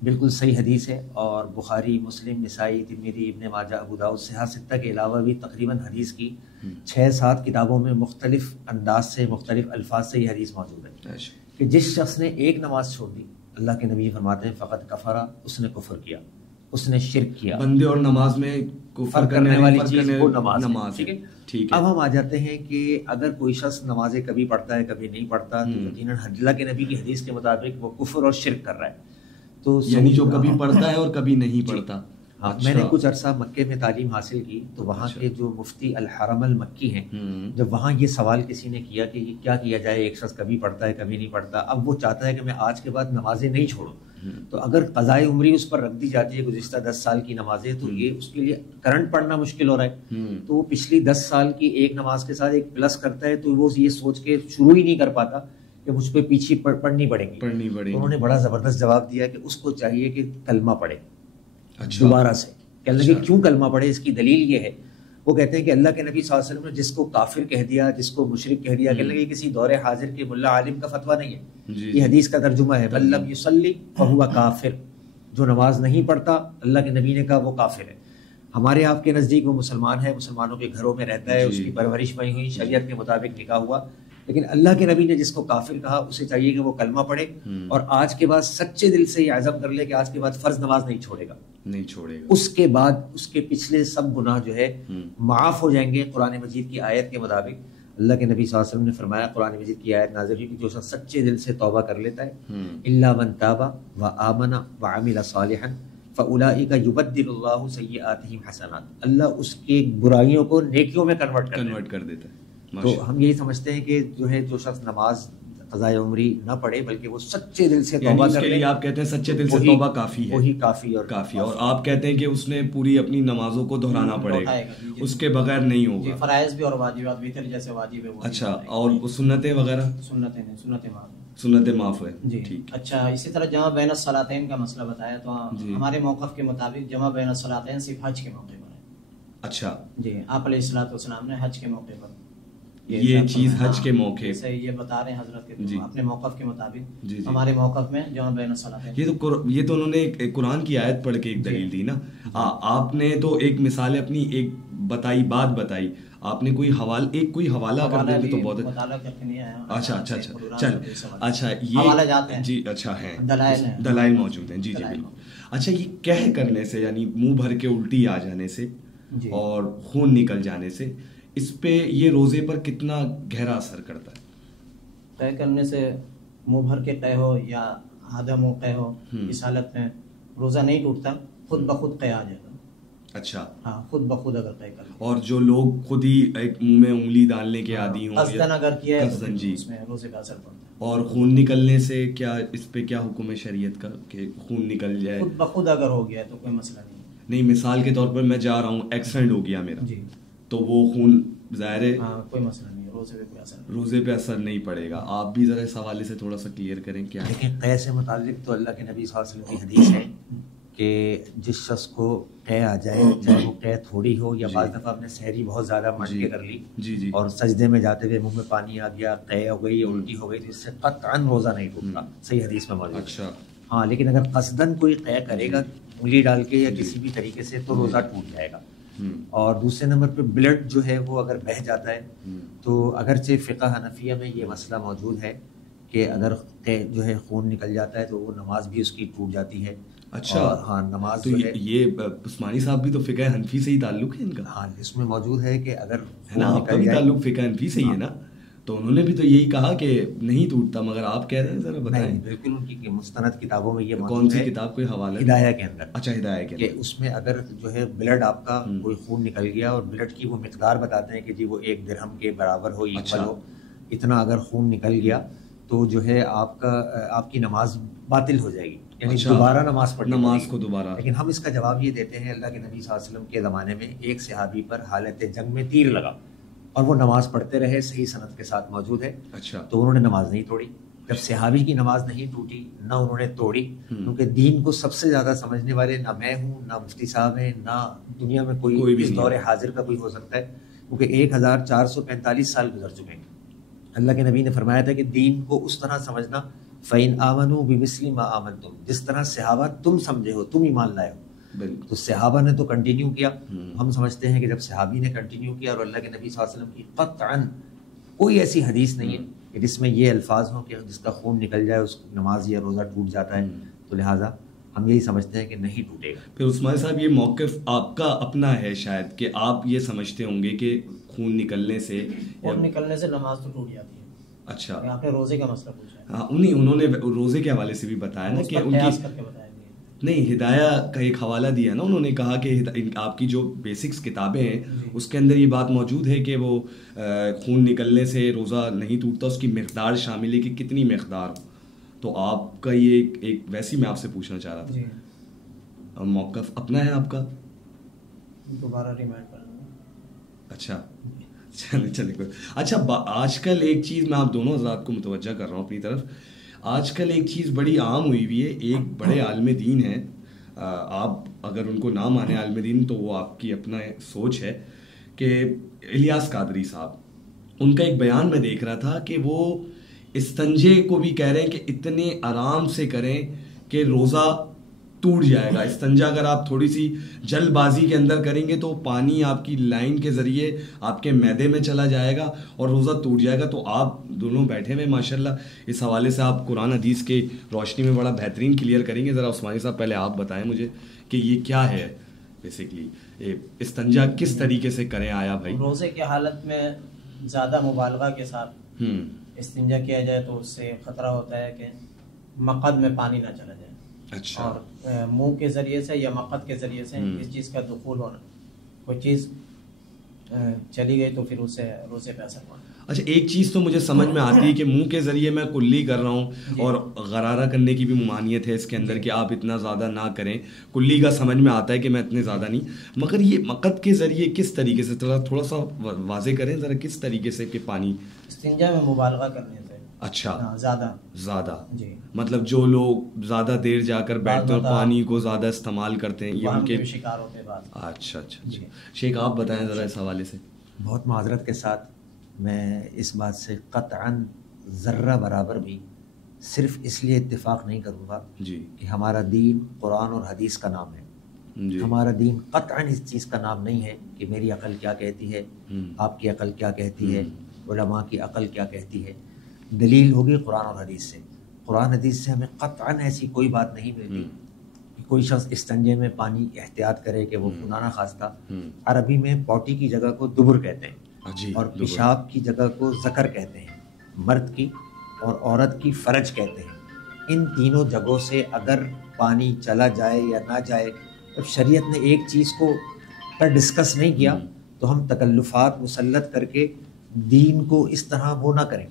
بالکل صحیح حدیث ہے، اور بخاری، مسلم، نسائی، ترمذی، ابن ماجہ، ابو داؤد، صحاح ستہ کے علاوہ بھی تقریباً حدیث کی 6-7 کتابوں میں مختلف انداز سے، مختلف الفاظ سے یہ حدیث موجود ہے کہ جس شخص نے ایک نماز چھوڑ دی، اللہ کے نبی فرماتے ہیں فقط کفرا، اس نے کفر کیا، اس نے شرک کیا. بندے اور نماز میں کفر کرنے والی چیز وہ نماز. ٹھیک ہے. اب ہم آ جاتے ہیں کہ اگر کوئی شخص نمازیں کبھی پڑھتا ہے کبھی نہیں پڑھتا، تو یقیناً اللہ کے نبی کی حدیث کے مطابق وہ کفر اور شرک کر رہا ہے. تو یعنی جو کبھی پڑھتا ہے اور کبھی نہیں پڑھتا. میں نے کچھ عرصہ مکے میں تعلیم حاصل کی، تو وہاں کے جو مفتی الحرم المکی ہیں، جب وہاں یہ سوال کسی نے کیا کہ کیا کیا جائے، ایک شخص کبھی پڑھتا ہے کبھی نہیں پڑھتا، اب وہ چاہتا ہے کہ میں آج کے بعد نمازیں نہیں چھوڑوں، تو اگر قضائے عمری اس پر رکھ دی جاتی ہے گزشتہ 10 سال کی نمازیں، تو یہ اس کے لیے کرنٹ پڑھنا مشکل ہو رہا ہے، تو وہ پچھلی 10 سال کی ایک نماز کے ساتھ ایک پلس کرتا ہے، تو وہ یہ سوچ کے شروع ہی نہیں کر پاتا کہ مجھ پہ پیچھے پڑھنی پڑیں گی. انہوں نے بڑا زبردست جواب دیا کہ اس کو چاہیے کہ کلمہ پڑھے دوبارہ سے. کہنے لگے کیوں کلمہ پڑھے؟ اس کی دلیل یہ ہے، وہ کہتے ہیں کہ اللہ کے نبی صلی اللہ علیہ وسلم نے جس کو کافر کہہ دیا، جس کو مشرک کہہ دیا، کہنے لگے کسی دور حاضر کے ملا عالم کا فتویٰ نہیں ہے، یہ حدیث کا ترجمہ ہے، بل لم یصلی فہو کافر، جو نماز نہیں پڑھتا اللہ کے نبی نے کہا وہ کافر ہے. ہمارے آپ کے نزدیک وہ مسلمان ہے، مسلمانوں کے گھروں میں رہتا ہے، اس کی پرورش وہیں ہوئی، شریعت کے مطابق نکاح ہوا، لیکن اللہ کے نبی نے جس کو کافر کہا اسے چاہیے کہ وہ کلمہ پڑھے اور آج کے بعد سچے دل سے یہ عزم کر لے کہ آج کے بعد فرض نماز نہیں چھوڑے گا. اس کے بعد اس کے پچھلے سب گناہ جو ہے معاف ہو جائیں گے قرآن مجید کی آیت کے مطابق. اللہ کے نبی صلی اللہ علیہ وسلم نے فرمایا، قرآن مجید کی آیت نازل ہوئی کہ جو شخص سچے دل سے توبہ کر لیتا ہے، الا من تاب وآمن وعمل صالحا فاولئک یبدل اللہ سیئاتہم حسنات، اللہ اس کی برائیوں کو نیکیوں میں کنورٹ کر دیتا ہے. تو ہم یہی سمجھتے ہیں کہ جو ہے جو شخص نماز قضائے عمری نہ پڑھے بلکہ وہ سچے دل سے توبہ کر لے، آپ کہتے ہیں سچے دل سے توبہ کافی ہے، وہی کافی اور آپ کہتے ہیں کہ اس نے پوری اپنی نمازوں کو دہرانا پڑے گا، اس کے بغیر نہیں ہوگا. فرائض بھی اور واجبات، وتر جیسے واجب ہے. اچھا، اور سنتیں وغیرہ؟ سنتیں معاف ہے. جی اچھا. اسی طرح جمع بین الصلاتین کا مسئلہ بتایا، تو ہمارے موقف کے مطابق جمع بین الصلاتین صرف حج کے موقع پر ہے. اچھا جی، آپ علیہ الصلوۃ والسلام نے حج کے موقع پر یہ چیز حج کے موقع سے یہ بتا رہے ہیں حضرت کے اپنے موقف کے مطابق. ہمارے موقف میں جمع بین الصلاتین، یہ تو انہوں نے قرآن کی آیت پڑھ کے ایک دلیل دی نا. آپ نے تو ایک مثال اپنی ایک بتائی بات بتائی آپ نے، کوئی کوئی حوالہ کر دیں تو بہت اچھا چل اچھا یہ جی اچھا ہے دلائل موجود ہیں، جی جی بالکل. اچھا یہ کہہ کرنے سے یعنی منہ بھر کے الٹی آ جانے سے اور خون نکل جانے سے، اس پہ یہ روزے پر کتنا گہرا اثر کرتا ہے؟ قے کرنے سے منہ بھر کے قے ہو یا آدھا منہ قے ہو، اس حالت میں روزہ نہیں ٹوٹتا، خود بخود قے آ جاتا. اچھا ہاں خود بخود اگر قے کر، اور جو لوگ خود ہی ایک منہ میں انگلی ڈالنے کے عادی ہوں، قصدن اگر کیا ہے قصدن جی، اس میں روزے کا اثر پڑتا ہے. اور خون نکلنے سے کیا اس پہ کیا حکم ہے شریعت کا کہ خون نکل جائے؟ خود بخود اگر ہو گیا تو کوئی مسئلہ نہیں، مثال کے طور پر میں جا رہا ہوں ایکسیڈنٹ ہو گیا میرا جی، تو وہ خون ظاہر ہے کوئی مسئلہ نہیں، روزے پہ کوئی اثر نہیں، روزے پہ اثر نہیں پڑے گا. آپ بھی ذرا اس حوالے سے تھوڑا سا کلیئر کریں. کیا لیکن قے سے متعلق تو اللہ کے نبی صلی اللہ علیہ وسلم کی حدیث ہے کہ جس شخص کو قے آ جائے، چاہے وہ قے تھوڑی ہو یا بعض دفعہ اپنے سحری بہت زیادہ مٹ کے کر لی جی اور سجدے میں جاتے ہوئے منہ میں پانی آ گیا، قے ہو گئی، الٹی ہو گئی، تو اس سے قطعاً روزہ نہیں ٹوٹتا، صحیح حدیث میں موجود. اچھا ہاں لیکن اگر قصدن کوئی قے کرے گا انگلی ڈال کے یا کسی بھی طریقے سے تو روزہ ٹوٹ جائے گا. اور دوسرے نمبر پہ بلڈ جو ہے وہ اگر بہہ جاتا ہے تو اگرچہ فقہ حنفیہ میں یہ مسئلہ موجود ہے کہ اگر جو ہے خون نکل جاتا ہے تو وہ نماز بھی اس کی ٹوٹ جاتی ہے. اچھا ہاں نماز تو یہ عثمانی صاحب بھی تو فقہ حنفی سے ہی تعلق ہے ان کا؟ ہاں اس میں موجود ہے کہ اگر آپ کا بھی تعلق فقہ حنفی سے ہی ہے نا، تو انہوں نے بھی تو یہی کہا کہ نہیں ٹوٹتا، مگر آپ کہہ رہے ہیں ذرا بتائیں. بالکل ان کی مستند کتابوں میں یہ کون سی کتاب، کوئی حوالہ؟ ہدایہ کے اندر. اچھا ہدایہ کے کہ اس میں اگر جو ہے بلڈ آپ کا کوئی خون نکل گیا اور بلڈ کی وہ مقدار بتاتے ہیں کہ جی وہ 1 درہم کے برابر ہو، ایکول ہو، اتنا اگر خون نکل گیا تو جو ہے آپ کی نماز باطل ہو جائے گی، یعنی دوبارہ نماز پڑھنی، نماز کو دوبارہ. لیکن ہم اس کا جواب یہ دیتے ہیں، اللہ کے نبی صلی اللہ علیہ وسلم کے زمانے میں ایک صحابی پر حالت جنگ میں تیر لگا اور وہ نماز پڑھتے رہے، صحیح سند کے ساتھ موجود ہے. اچھا تو انہوں نے نماز نہیں توڑی. جب صحابی کی نماز نہیں ٹوٹی نہ انہوں نے توڑی، کیونکہ دین کو سب سے زیادہ سمجھنے والے نہ میں ہوں، نہ مفتی صاحب ہیں، نہ دنیا میں کوئی بھی اس دور حاضر کا کوئی ہو سکتا ہے، کیونکہ 1445 سال گزر چکے ہیں. اللہ کے نبی نے فرمایا تھا کہ دین کو اس طرح سمجھنا، فَإِنْ آمَنُوا بِمِثْلِ مَا آمَنْتُمْ، جس طرح صحابہ تم سمجھے ہو، تم ایمان لائے ہو. تو صحابہ نے تو کنٹینیو کیا. ہم سمجھتے ہیں کہ جب صحابی نے کنٹینیو کیا اور اللہ کے نبی صلی اللہ علیہ وسلم کی قطعاً کوئی ایسی حدیث نہیں ہے کہ جس میں یہ الفاظ ہوں کہ جس کا خون نکل جائے اس نماز یا روزہ ٹوٹ جاتا ہے، تو لہٰذا ہم یہی سمجھتے ہیں کہ نہیں ٹوٹے گا. پھر عثمان صاحب یہ موقف آپ کا اپنا ہے شاید، کہ آپ یہ سمجھتے ہوں گے کہ خون نکلنے سے نماز تو ٹوٹ جاتی ہے. اچھا آپ نے روزے کا مسئلہ پوچھا ہے. ہاں انہوں نے روزے کے حوالے سے بھی بتایا نا کہ ان کی نہیں ہدایہ کا ایک حوالہ دیا نا، انہوں نے کہا کہ آپ کی جو بیسکس کتابیں ہیں اس کے اندر یہ بات موجود ہے کہ وہ خون نکلنے سے روزہ نہیں ٹوٹتا، اس کی مقدار شامل ہے کہ کتنی مقدار. تو آپ کا یہ ایک ویسی میں آپ سے پوچھنا چاہ رہا تھا، موقف اپنا ہے آپ کا؟ دوبارہ ریمائنڈ کر دوں. اچھا چلے کوئی. اچھا آج کل ایک چیز میں آپ دونوں حضرات کو متوجہ کر رہا ہوں اپنی طرف، آج کل ایک چیز بڑی عام ہوئی ہوئی ہے. ایک بڑے عالم دین ہیں، آپ اگر ان کو نہ مانیں عالم دین تو وہ آپ کی اپنا سوچ ہے، کہ الیاس قادری صاحب، ان کا ایک بیان میں دیکھ رہا تھا کہ وہ استنجے کو بھی کہہ رہے ہیں کہ اتنے آرام سے کریں کہ روزہ ٹوٹ جائے گا. استنجا اگر آپ تھوڑی سی جلد بازی کے اندر کریں گے تو پانی آپ کی لائن کے ذریعے آپ کے معدے میں چلا جائے گا اور روزہ ٹوٹ جائے گا. تو آپ دونوں بیٹھے ہوئے ماشاءاللہ اس حوالے سے آپ قرآن حدیث کے روشنی میں بڑا بہترین کلیئر کریں گے. ذرا عثمانی صاحب پہلے آپ بتائیں مجھے کہ یہ کیا ہے بیسکلی استنجا کس طریقے سے کریں. آیا بھائی روزے کی حالت میں زیادہ مبالغہ کے ساتھ استنجا کیا جائے تو اس سے خطرہ ہوتا ہے کہ مقد میں پانی نہ چلا جائے. اچھا. اور منہ کے ذریعے سے یا مقد کے ذریعے سے اس چیز کا دخول ہونا، کوئی چیز چلی گئی تو پھر اسے روزے پہ اثر پڑا. اچھا ایک چیز تو مجھے سمجھ میں آتی ہے کہ منہ کے ذریعے میں کلی کر رہا ہوں اور غرارہ کرنے کی بھی ممانعت ہے اس کے اندر کہ آپ اتنا زیادہ نہ کریں. کلی کا سمجھ میں آتا ہے کہ میں اتنے زیادہ نہیں، مگر یہ مقد کے ذریعے کس طریقے سے تھوڑا سا واضح کریں ذرا، کس طریقے سے کہ پانی استنجا میں مبالغہ کرنے سے. اچھا زیادہ جی، مطلب جو لوگ زیادہ دیر جا کر بیٹھتے ہیں اور پانی کو زیادہ استعمال کرتے ہیں یہ ان کے شکار ہوتے ہیں. اچھا شیخ آپ بتائیں ذرا اس حوالے سے. بہت معذرت کے ساتھ میں اس بات سے قطعاً ذرہ برابر بھی صرف اس لیے اتفاق نہیں کروں گا جی کہ ہمارا دین قرآن اور حدیث کا نام ہے. ہمارا دین قطعاً اس چیز کا نام نہیں ہے کہ میری عقل کیا کہتی ہے، آپ کی عقل کیا کہتی ہے، علماء کی عقل کیا کہتی ہے. دلیل ہوگی قرآن اور حدیث سے. قرآن حدیث سے ہمیں قطعاً ایسی کوئی بات نہیں ملتی کہ کوئی شخص استنجے میں پانی احتیاط کرے کہ وہ خدا نہ خواستہ. عربی میں پوٹی کی جگہ کو دبر کہتے ہیں اور پیشاب کی جگہ کو ذکر کہتے ہیں، مرد کی اور عورت کی فرج کہتے ہیں. ان تینوں جگہوں سے اگر پانی چلا جائے یا نہ جائے، جب شریعت نے ایک چیز کو پر ڈسکس نہیں کیا تو ہم تکلفات مسلط کر کے دین کو اس طرح وہ نہ کریں.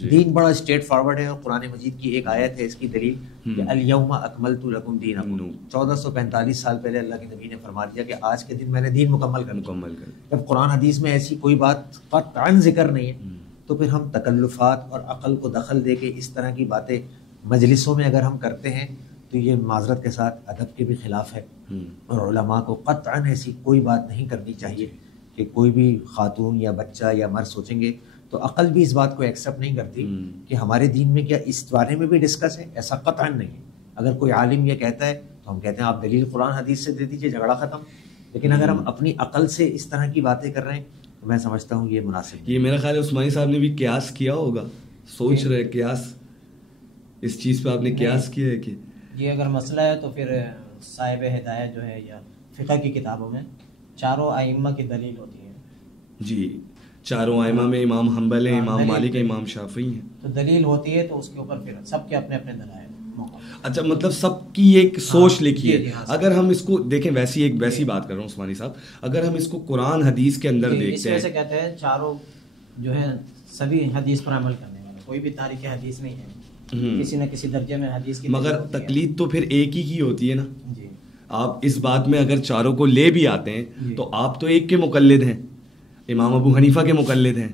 دین بڑا اسٹریٹ فارورڈ ہے، اور قرآن مجید کی ایک آیت ہے اس کی دلیل کہ الیوم اکملت لکم دینکم. 1445 سال پہلے اللہ کے نبی نے فرما دیا کہ آج کے دن میں نے دین مکمل کر دیا. جب قرآن حدیث میں ایسی کوئی بات قطعاً ذکر نہیں ہے تو پھر ہم تکلفات اور عقل کو دخل دے کے اس طرح کی باتیں مجلسوں میں اگر ہم کرتے ہیں تو یہ معذرت کے ساتھ ادب کے بھی خلاف ہے. اور علماء کو قطعاً ایسی کوئی بات نہیں کرنی چاہیے کہ کوئی بھی خاتون یا بچہ یا مرد سوچیں گے تو عقل بھی اس بات کو ایکسیپٹ نہیں کرتی کہ ہمارے دین میں کیا اس بارے میں بھی ڈسکس ہے. ایسا قطعاً نہیں ہے. اگر کوئی عالم یہ کہتا ہے تو ہم کہتے ہیں آپ دلیل قرآن حدیث سے دے دیجیے، جھگڑا ختم. لیکن اگر ہم اپنی عقل سے اس طرح کی باتیں کر رہے ہیں تو میں سمجھتا ہوں یہ مناسب. یہ میرا خیال ہے عثمانی صاحب نے بھی قیاس کیا ہوگا، سوچ رہے قیاس اس چیز پہ آپ نے قیاس کیا ہے کہ یہ اگر مسئلہ ہے تو پھر صاحب ہدایت جو ہے یا فقہ کی کتابوں میں چاروں ائمہ کی دلیل ہوتی ہے. جی چاروں ائمہ میں امام حنبل ہیں، امام مالک ہیں، امام شافعی ہیں. تو دلیل ہوتی ہے تو اس کے اوپر پھر سب کے اپنے اپنے دلائل. اچھا مطلب سب کی ایک سوچ لکھی ہے. اگر ہم اس کو دیکھیں ویسی بات کر رہا ہوں عثمانی صاحب، اگر ہم اس کو قرآن حدیث کے اندر دیکھتے ہیں، اس میں سے کہتے ہیں چاروں جو ہے سبھی حدیث پر عمل کرنے والے، کوئی بھی تاریخ حدیث نہیں ہے، کسی نہ کسی درجے میں حدیث کی. مگر تقلید تو پھر ایک ہی کی ہوتی ہے نا. آپ اس بات میں اگر چاروں کو لے بھی آتے ہیں تو آپ تو ایک کے مقلد ہیں، امام ابو حنیفہ کے مقلد ہیں.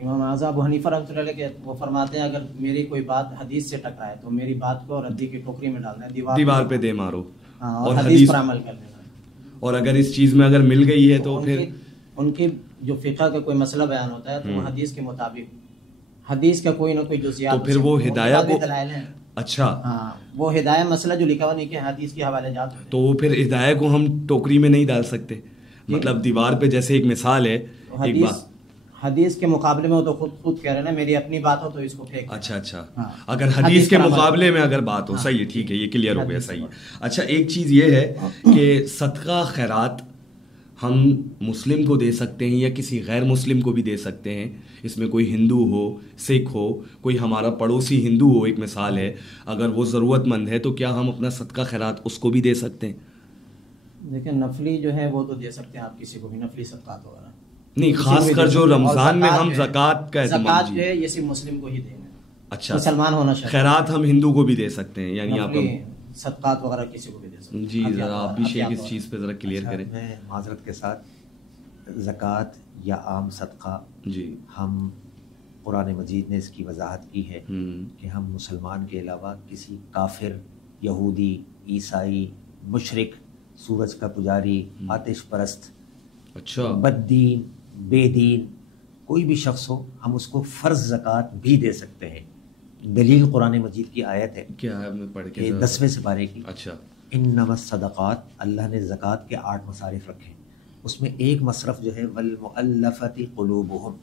امام اعظم ابو حنیفہ رحمۃ اللہ علیہ وہ فرماتے ہیں اگر میری کوئی بات حدیث سے ٹکرائے تو میری بات کو ردی کی ٹوکری میں ڈالنا ہے، دیوار پہ دے مارو اور حدیث پر عمل کرنے کا. اور اگر اس چیز میں اگر مل گئی ہے تو پھر ان کی جو فقہ کا کوئی مسئلہ بیان ہوتا ہے تو وہ حدیث کے مطابق، حدیث کا کوئی نہ کوئی جزیات، تو پھر وہ ہدایت کو اچھا ہاں وہ ہدایت مسئلہ جو لکھا ہوا نہیں کہ حدیث کے حوالے جات، تو وہ پھر ہدایت کو ہم ٹوکری میں نہیں ڈال سکتے. مطلب دیوار پہ جیسے ایک مثال ہے، ایک بات حدیث کے مقابلے میں وہ تو خود کہہ رہے ہیں نا میری اپنی بات ہو تو اس کو پھینک. اچھا اگر حدیث کے مقابلے میں اگر بات ہو، صحیح ہے، ٹھیک ہے، یہ کلیئر ہو گیا، صحیح ہے. اچھا ایک چیز یہ ہے کہ صدقہ خیرات ہم مسلم کو دے سکتے ہیں یا کسی غیر مسلم کو بھی دے سکتے ہیں. اس میں کوئی ہندو ہو، سکھ ہو، کوئی ہمارا پڑوسی ہندو ہو، ایک مثال ہے، اگر وہ ضرورت مند ہے تو کیا ہم اپنا صدقہ خیرات اس کو بھی دے سکتے ہیں؟ دیکھیں نفلی جو ہے وہ تو دے سکتے ہیں آپ کسی کو بھی، نفلی صدقات وغیرہ نہیں، خاص کر جو رمضان میں ہم زکوٰۃ کا زکوٰۃ جو ہے یہ صرف مسلم کو ہی دیں گے. اچھا مسلمان ہونا چاہیے. خیرات ہم ہندو کو بھی دے سکتے ہیں، یعنی آپ صدقات وغیرہ کسی کو بھی دے سکتے ہیں. جی ذرا آپ بھی شیخ اس چیز پہ ذرا کلیئر کریں. میں معذرت کے ساتھ زکوٰۃ یا عام صدقہ، جی ہم قرآن مجید نے اس کی وضاحت کی ہے کہ ہم مسلمان کے علاوہ کسی کافر، یہودی، عیسائی، مشرک، سورج کا پجاری، آتش پرست، اچھا بد دین، بے دین کوئی بھی شخص ہو، ہم اس کو فرض زکوٰۃ بھی دے سکتے ہیں. دلیل قرآن مجید کی آیت ہے، کیا ہے میں پڑھ کے 10ویں سپارے کی. اچھا انما الصدقات، اللہ نے زکوٰۃ کے 8 مصارف رکھے، اس میں ایک مصرف جو ہے والمؤلفۃ قلوبہم،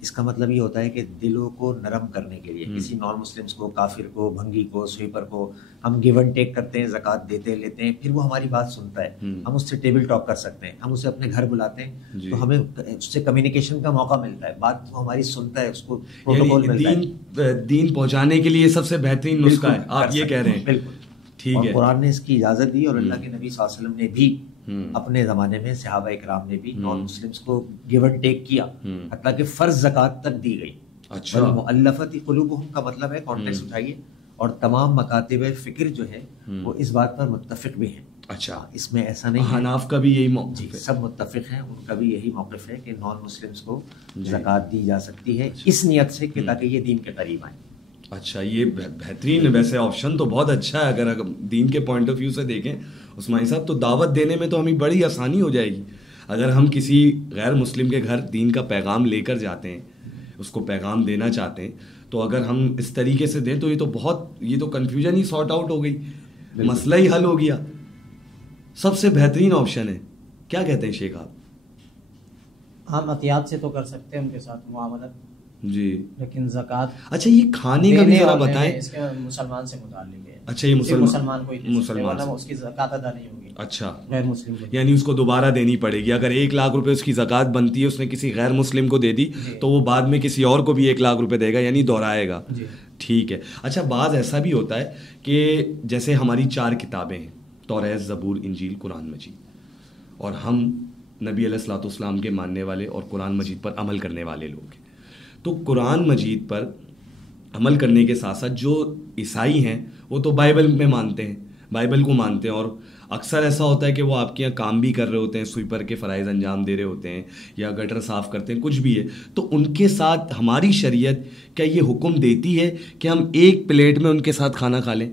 اس کا مطلب یہ ہوتا ہے کہ دلوں کو نرم کرنے کے لیے کسی نان مسلمس کو، کافر کو، بھنگی کو، سویپر کو ہم گیو اینڈ ٹیک کرتے ہیں، زکوٰۃ دیتے لیتے ہیں، پھر وہ ہماری بات سنتا ہے، ہم اس سے ٹیبل ٹاک کر سکتے ہیں، ہم اسے اپنے گھر بلاتے ہیں تو ہمیں اس سے کمیونیکیشن کا موقع ملتا ہے، بات وہ ہماری سنتا ہے، اس کو پروٹوکول ملتا ہے. دین پہنچانے کے لیے سب سے بہترین نسخہ ہے، آپ یہ کہہ رہے ہیں. بالکل ٹھیک ہے. قرآن نے اس کی اجازت دی اور اللہ کے نبی صلی اللہ علیہ وسلم نے بھی اپنے زمانے میں، صحابہ اکرام نے بھی نان مسلمس کو گیو اینڈ ٹیک کیا، حتیٰ کہ فرض زکوٰۃ تک دی گئی. اچھا مؤلفۃ قلوبہم کا مطلب ہے، کانٹیکسٹ اٹھائیے، اور تمام مکاتب فکر جو ہے وہ اس بات پر متفق بھی ہیں. اچھا اس میں ایسا نہیں، حناف کا بھی یہی موقف ہے، سب متفق ہیں، ان کا بھی یہی موقف ہے کہ نان مسلمس کو زکوٰۃ دی جا سکتی ہے اس نیت سے کہ تاکہ یہ دین کے قریب آئیں. اچھا یہ بہترین ہے، ویسے آپشن تو بہت اچھا ہے. اگر دین کے پوائنٹ آف ویو سے دیکھیں عثمانی صاحب تو دعوت دینے میں تو ہمیں بڑی آسانی ہو جائے گی. اگر ہم کسی غیر مسلم کے گھر دین کا پیغام لے کر جاتے ہیں، اس کو پیغام دینا چاہتے ہیں، تو اگر ہم اس طریقے سے دیں تو یہ تو کنفیوژن ہی سارٹ آؤٹ ہو گئی، مسئلہ ہی حل ہو گیا. سب سے بہترین آپشن ہے. کیا کہتے ہیں شیخ آپ؟ ہم احتیاط سے تو کر سکتے ہیں ان کے ساتھ معاملت جی, لیکن زکوٰۃ اچھا یہ کھانے کا بھی ذرا بتائیں. اس کے مسلمان سے متعلق ہے. اچھا یہ مسلمان کو مسلمان اس کی زکوٰۃ ادا نہیں ہوگی. اچھا غیر مسلم کو یعنی اس کو دوبارہ دینی پڑے گی. اگر 1 لاکھ روپے اس کی زکوٰۃ بنتی ہے, اس نے کسی غیر مسلم کو دے دی تو وہ بعد میں کسی اور کو بھی 1 لاکھ روپے دے گا, یعنی دہرائے گا. ٹھیک ہے. اچھا بعض ایسا بھی ہوتا ہے کہ جیسے ہماری 4 کتابیں ہیں, توریت, زبور, انجیل, قرآن مجید, اور ہم نبی علیہ الصلوۃ والسلام کے ماننے والے اور قرآن مجید پر عمل کرنے والے لوگ ہیں. تو قرآن مجید پر عمل کرنے کے ساتھ ساتھ جو عیسائی ہیں وہ تو بائبل میں مانتے ہیں, بائبل کو مانتے ہیں, اور اکثر ایسا ہوتا ہے کہ وہ آپ کے یہاں کام بھی کر رہے ہوتے ہیں, سویپر کے فرائض انجام دے رہے ہوتے ہیں یا گٹر صاف کرتے ہیں, کچھ بھی ہے. تو ان کے ساتھ ہماری شریعت کیا یہ حکم دیتی ہے کہ ہم ایک پلیٹ میں ان کے ساتھ کھانا کھا لیں,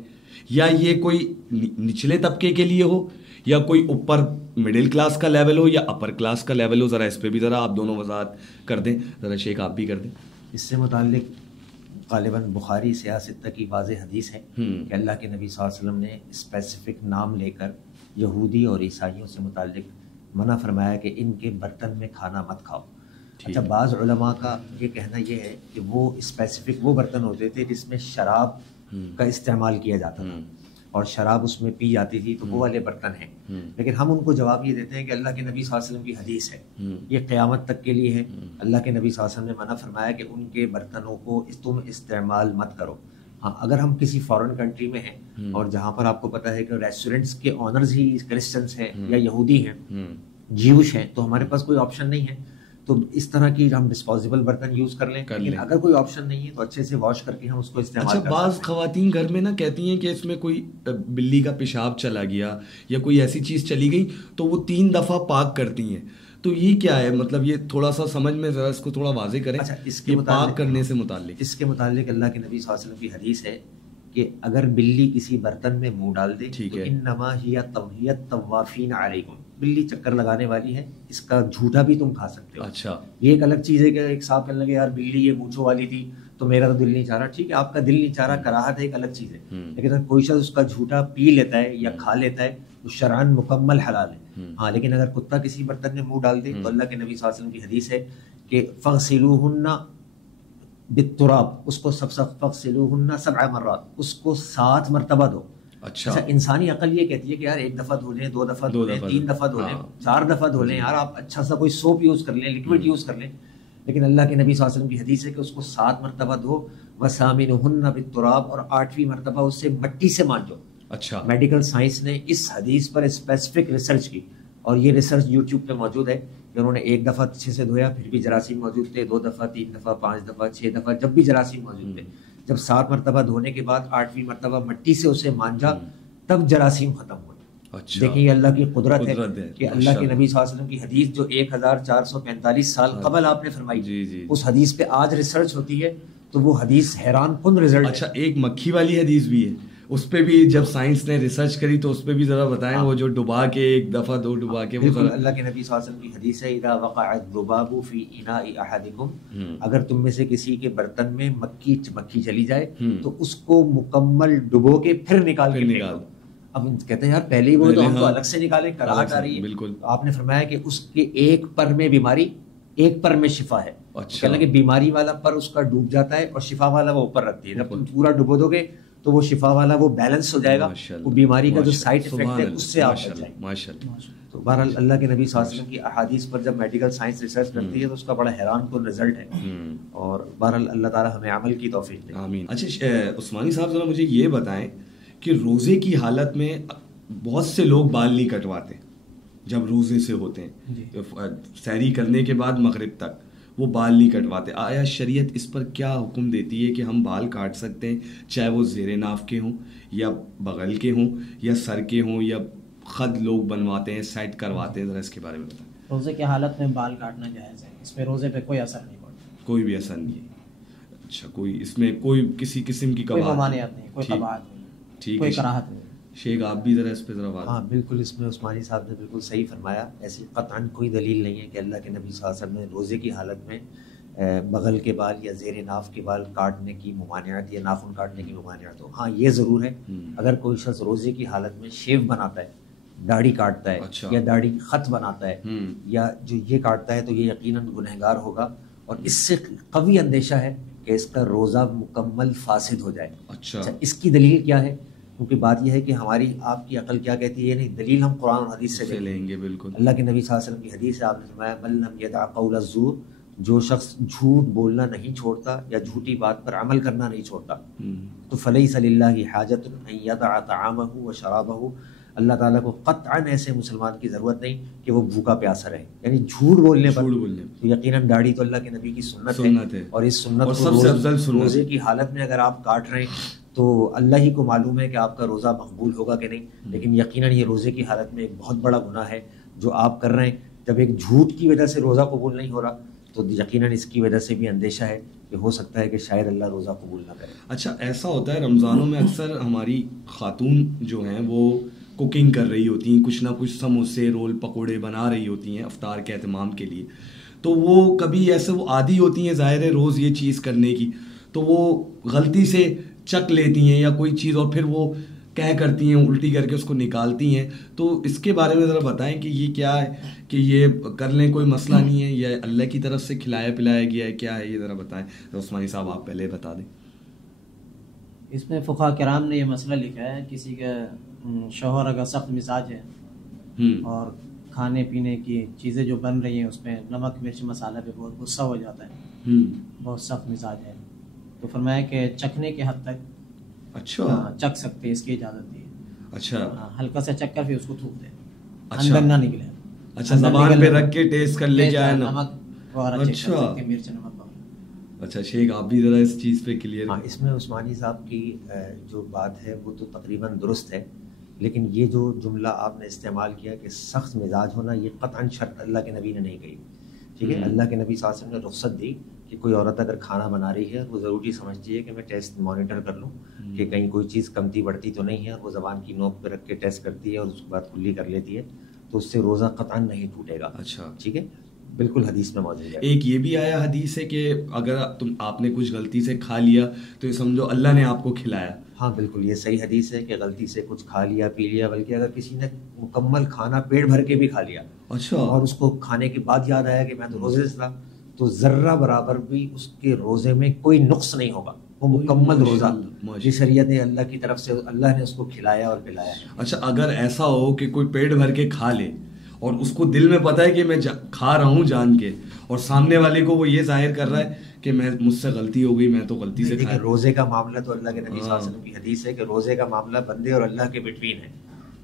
یا یہ کوئی نچلے طبقے کے لیے ہو, یا کوئی اوپر مڈل کلاس کا لیول ہو, یا اپر کلاس کا لیول ہو؟ ذرا اس پہ بھی ذرا آپ دونوں وضاحت کر دیں. ذرا شیخ آپ بھی کر دیں. اس سے متعلق غالباً بخاری سیاست کی واضح حدیث ہے کہ اللہ کے نبی صلی اللہ علیہ وسلم نے اسپیسیفک نام لے کر یہودی اور عیسائیوں سے متعلق منع فرمایا کہ ان کے برتن میں کھانا مت کھاؤ. اچھا بعض علماء کا یہ کہنا یہ ہے کہ وہ اسپیسیفک وہ برتن ہوتے تھے جس میں شراب کا استعمال کیا جاتا تھا اور شراب اس میں پی جاتی تھی, تو وہ والے برتن ہیں. لیکن ہم ان کو جواب یہ دیتے ہیں کہ اللہ کے نبی صلی اللہ علیہ وسلم کی حدیث ہے, یہ قیامت تک کے لیے ہے. اللہ کے نبی صلی اللہ علیہ وسلم نے منع فرمایا کہ ان کے برتنوں کو تم استعمال مت کرو. ہاں اگر ہم کسی فارن کنٹری میں ہیں اور جہاں پر آپ کو پتہ ہے کہ ریسٹورینٹس کے آنرز ہی کرسچنس ہیں یا یہودی ہیں, جیوش ہیں, تو ہمارے پاس کوئی آپشن نہیں ہے, تو اس طرح کی ہم ڈسپوزیبل برتن یوز کر لیں. لیکن اگر کوئی آپشن نہیں ہے تو اچھے سے واش کر کے ہم اس کو استعمال کر سکتے ہیں. بعض خواتین گھر میں نا کہتی ہیں کہ اس میں کوئی بلی کا پیشاب چلا گیا یا کوئی ایسی چیز چلی گئی تو وہ 3 دفعہ پاک کرتی ہیں. تو یہ کیا ہے, مطلب یہ تھوڑا سا سمجھ میں ذرا اس کو تھوڑا واضح کریں. اچھا اس کے پاک کرنے سے متعلق, اس کے متعلق اللہ کے نبی صلی اللہ علیہ وسلم کی حدیث ہے کہ اگر بلی کسی برتن میں منہ ڈال دے تو انما ہی طویت طوافین علیکم, بلی چکر لگانے والی ہے, اس کا جھوٹا بھی تم کھا سکتے ہو. اچھا یہ ایک الگ چیز ہے کہ ایک صاحب کہنے لگے یار بلی یہ مونچھوں والی تھی تو میرا تو دل نہیں چاہ رہا. ٹھیک ہے آپ کا دل نہیں چاہ رہا, کراہت ہے, ایک الگ چیز ہے. لیکن اگر کوئی شخص اس کا جھوٹا پی لیتا ہے یا کھا لیتا ہے تو شرعاً مکمل حلال ہے. ہاں لیکن اگر کتا کسی برتن میں منہ ڈال دے تو اللہ کے نبی صلی اللہ علیہ وسلم کی حدیث ہے کہ فغسلوہن بالتراب, اس کو فغسلوہن 7 مرات, اس کو 7 مرتبہ دو. اچھا انسانی عقل یہ کہتی ہے کہ یار 1 دفعہ دھو لیں, 2 دفعہ دھو لیں, 3 دفعہ دھو لیں, 4 دفعہ دھو لیں, یار آپ اچھا سا کوئی سوپ یوز کر لیں, لکوڈ یوز کر لیں. لیکن اللہ کے نبی صلی اللہ علیہ وسلم کی حدیث ہے کہ اس کو 7 مرتبہ دھو, وَسَامِنُهُنَّ بِالتُّرَابِ, اور 8ویں مرتبہ اس سے مٹی سے مانجو. اچھا میڈیکل سائنس نے اس حدیث پر اسپیسیفک ریسرچ کی, اور یہ ریسرچ یوٹیوب پہ موجود ہے کہ انہوں نے 1 دفعہ اچھے سے دھویا پھر بھی جراثیم موجود تھے, 2 دفعہ, 3 دفعہ, 5 دفعہ, 6 دفعہ, جب بھی جراثیم موجود تھے. جب 7 مرتبہ دھونے کے بعد 8ویں مرتبہ مٹی سے اسے مانجا تب جراثیم ختم ہوئے. دیکھیں یہ اللہ کی قدرت ہے کہ اللہ کے نبی صلی اللہ علیہ وسلم کی حدیث جو 1445 سال قبل آپ نے فرمائی, اس حدیث پہ آج ریسرچ ہوتی ہے تو وہ حدیث حیران کن رزلٹ. اچھا ایک مکھی والی حدیث بھی ہے, اس پہ بھی جب سائنس نے ریسرچ کری تو اس پہ بھی ذرا بتائیں. وہ جو ڈبا کے 1 دفعہ 2 ڈبا کے, بالکل اللہ کے نبی صلی اللہ علیہ وسلم کی حدیث ہے اذا وقع الذباب فی اناء احدکم, اگر تم میں سے کسی کے برتن میں مکھی چلی جائے تو اس کو مکمل ڈبو کے پھر نکال کے نکال. اب کہتے ہیں یار پہلے ہی وہ تو ہم تو الگ سے نکالیں, کراہٹ آ رہی ہے. بالکل آپ نے فرمایا کہ اس کے ایک پر میں بیماری, ایک پر میں شفا ہے. کہنے کہ بیماری والا پر اس کا ڈوب جاتا ہے اور شفا والا وہ اوپر رکھتی ہے. جب تم پورا ڈبو دو گے تو وہ شفا والا وہ بیلنس ہو جائے گا, وہ بیماری کا جو سائڈ افیکٹ ہے اس سے آپ بچ جائیں. ماشاءاللہ. تو بہرحال اللہ کے نبی صلی اللہ علیہ وسلم کی احادیث پر جب میڈیکل سائنس ریسرچ کرتی ہے تو اس کا بڑا حیران کن رزلٹ ہے, اور بہرحال اللہ تعالی ہمیں عمل کی توفیق دے. آمین. اچھا عثمانی صاحب ذرا مجھے یہ بتائیں کہ روزے کی حالت میں بہت سے لوگ بال نہیں کٹواتے جب روزے سے ہوتے ہیں, سحری کرنے کے بعد مغرب تک وہ بال نہیں کٹواتے. آیا شریعت اس پر کیا حکم دیتی ہے کہ ہم بال کاٹ سکتے ہیں, چاہے وہ زیر ناف کے ہوں یا بغل کے ہوں یا سر کے ہوں, یا خد لوگ بنواتے ہیں, سیٹ کرواتے ہیں؟ ذرا اس کے بارے میں بتائیں. روزے کی حالت میں بال کاٹنا جائز ہے, اس میں روزے پہ کوئی اثر نہیں پڑتا, کوئی بھی اثر نہیں ہے. اچھا کوئی اس میں کوئی کسی قسم کی ممانعت نہیں, کوئی قباحت نہیں, کوئی کراہت نہیں. شیخ آپ بھی ذرا اس پہ ذرا بات. ہاں بالکل, اس میں عثمانی صاحب نے بالکل صحیح فرمایا. ایسی قطعاً کوئی دلیل نہیں ہے کہ اللہ کے نبی صلی اللہ علیہ وسلم نے روزے کی حالت میں بغل کے بال یا زیر ناف کے بال کاٹنے کی ممانعت یا ناخن کاٹنے کی ممانعت ہو. ہاں یہ ضرور ہے اگر کوئی شخص روزے کی حالت میں شیو بناتا ہے داڑھی کاٹتا ہے اچھا. یا داڑھی خط بناتا ہے یا جو یہ کاٹتا ہے تو یہ یقیناً گنہگار ہوگا، اور اس سے قوی اندیشہ ہے کہ اس کا روزہ مکمل فاسد ہو جائے. اچھا اس کی دلیل کیا ہے؟ کیونکہ بات یہ ہے کہ ہماری آپ کی عقل کیا کہتی ہے، یہ نہیں، دلیل ہم قرآن اور حدیث سے لیں گے. بالکل. اللہ کے نبی صلی اللہ علیہ وسلم کی حدیث ہے، آپ نے فرمایا من لم یدع قول الزور، جو شخص جھوٹ بولنا نہیں چھوڑتا یا جھوٹی بات پر عمل کرنا نہیں چھوڑتا، تو فلیس للہ حاجۃ ان یدع طعامہ وشرابہ، اللہ تعالیٰ کو قطعاً ایسے مسلمان کی ضرورت نہیں کہ وہ بھوکا پیاسا رہے. یعنی جھوٹ بولنے پر تو یقیناً داڑھی تو اللہ کے نبی کی سنت ہے، اور اس سنت کو روزے کی حالت میں اگر آپ کاٹ رہے ہیں تو اللہ ہی کو معلوم ہے کہ آپ کا روزہ مقبول ہوگا کہ نہیں. لیکن یقیناً یہ روزے کی حالت میں ایک بہت بڑا گناہ ہے جو آپ کر رہے ہیں. جب ایک جھوٹ کی وجہ سے روزہ قبول نہیں ہو رہا تو یقیناً اس کی وجہ سے بھی اندیشہ ہے کہ ہو سکتا ہے کہ شاید اللہ روزہ قبول نہ کرے. اچھا ایسا ہوتا ہے رمضانوں میں اکثر ہماری خاتون جو ہیں وہ کوکنگ کر رہی ہوتی ہیں، کچھ نہ کچھ سموسے رول پکوڑے بنا رہی ہوتی ہیں افطار کے اہتمام کے لیے. تو وہ کبھی ایسے وہ عادی ہوتی ہیں ظاہر ہے روز یہ چیز کرنے کی، تو وہ غلطی سے چک لیتی ہیں یا کوئی چیز اور پھر وہ کرتی ہیں الٹی کر کے اس کو نکالتی ہیں. تو اس کے بارے میں ذرا بتائیں کہ یہ کیا ہے، کہ یہ کر لیں کوئی مسئلہ نہیں ہے یا اللہ کی طرف سے کھلایا پلایا گیا ہے، کیا ہے یہ ذرا بتائیں. عثمانی صاحب آپ پہلے بتا دیں. اس میں فقہاء کرام نے یہ مسئلہ لکھا ہے، کسی کا شوہر اگر سخت مزاج ہے اور کھانے پینے کی چیزیں جو بن رہی ہیں اس میں نمک مرچ مسالہ پہ بہت غصہ ہو جاتا ہے، بہت سخت مزاج ہے، تو فرمایا کہ چکھنے کے حد تک اچھا چکھ سکتے، اس کی اجازت دی ہے. اچھا ہلکا سا چکھ کر پھر اس کو تھوک دیں، اچھا اندر نہ نکلے. اچھا زبان پہ رکھ کے ٹیسٹ کر لے کیا ہے نمک وغیرہ چیک کر سکتے ہیں، مرچ نمک. اچھا شیخ آپ بھی ذرا اس چیز پہ کلیئر. ہاں اس میں عثمانی صاحب کی جو بات ہے وہ تو تقریباً درست ہے، لیکن یہ جو جملہ آپ نے استعمال کیا کہ سخت مزاج ہونا، یہ قطعاً شرط اللہ کے نبی نے نہیں کہی. ٹھیک ہے، اللہ کے نبی صلی اللہ علیہ وسلم نے رخصت دی کہ کوئی عورت اگر کھانا بنا رہی ہے وہ ضروری سمجھتی ہے کہ میں ٹیسٹ مانیٹر کر لوں کہ کہیں کوئی چیز کمتی بڑھتی تو نہیں ہے، اور وہ زبان کی نوک پہ رکھ کے ٹیسٹ کرتی ہے اور اس کے بعد کلی کر لیتی ہے، تو اس سے روزہ قطعاً نہیں ٹوٹے گا. اچھا ٹھیک ہے، بالکل حدیث میں موجود ہے. ایک یہ بھی آیا حدیث ہے کہ اگر آپ نے کچھ غلطی سے کھا لیا تو یہ سمجھو اللہ نے آپ کو کھلایا. ہاں بالکل یہ صحیح حدیث ہے کہ غلطی سے کچھ کھا لیا پی لیا، بلکہ اگر کسی نے مکمل کھانا پیٹ بھر کے بھی کھا لیا اچھا اور اس کو کھانے کے بعد یاد آیا کہ میں تو روزے سے تھا، تو ذرہ برابر بھی اس کے روزے میں کوئی نقص نہیں ہوگا، وہ مکمل روزہ جس شریعت اللہ کی طرف سے اللہ نے اس کو کھلایا اور پلایا ہے. اچھا اگر ایسا ہو کہ کوئی پیٹ بھر کے کھا لے اور اس کو دل میں پتہ ہے کہ میں کھا رہا ہوں جان کے، اور سامنے والے کو وہ یہ ظاہر کر رہا ہے کہ مجھ سے غلطی ہو گئی، میں تو غلطی سے کھایا. روزے کا معاملہ تو اللہ کے نبی صلی اللہ علیہ وسلم کی حدیث ہے کہ روزے کا معاملہ بندے اور اللہ کے بٹوین ہے،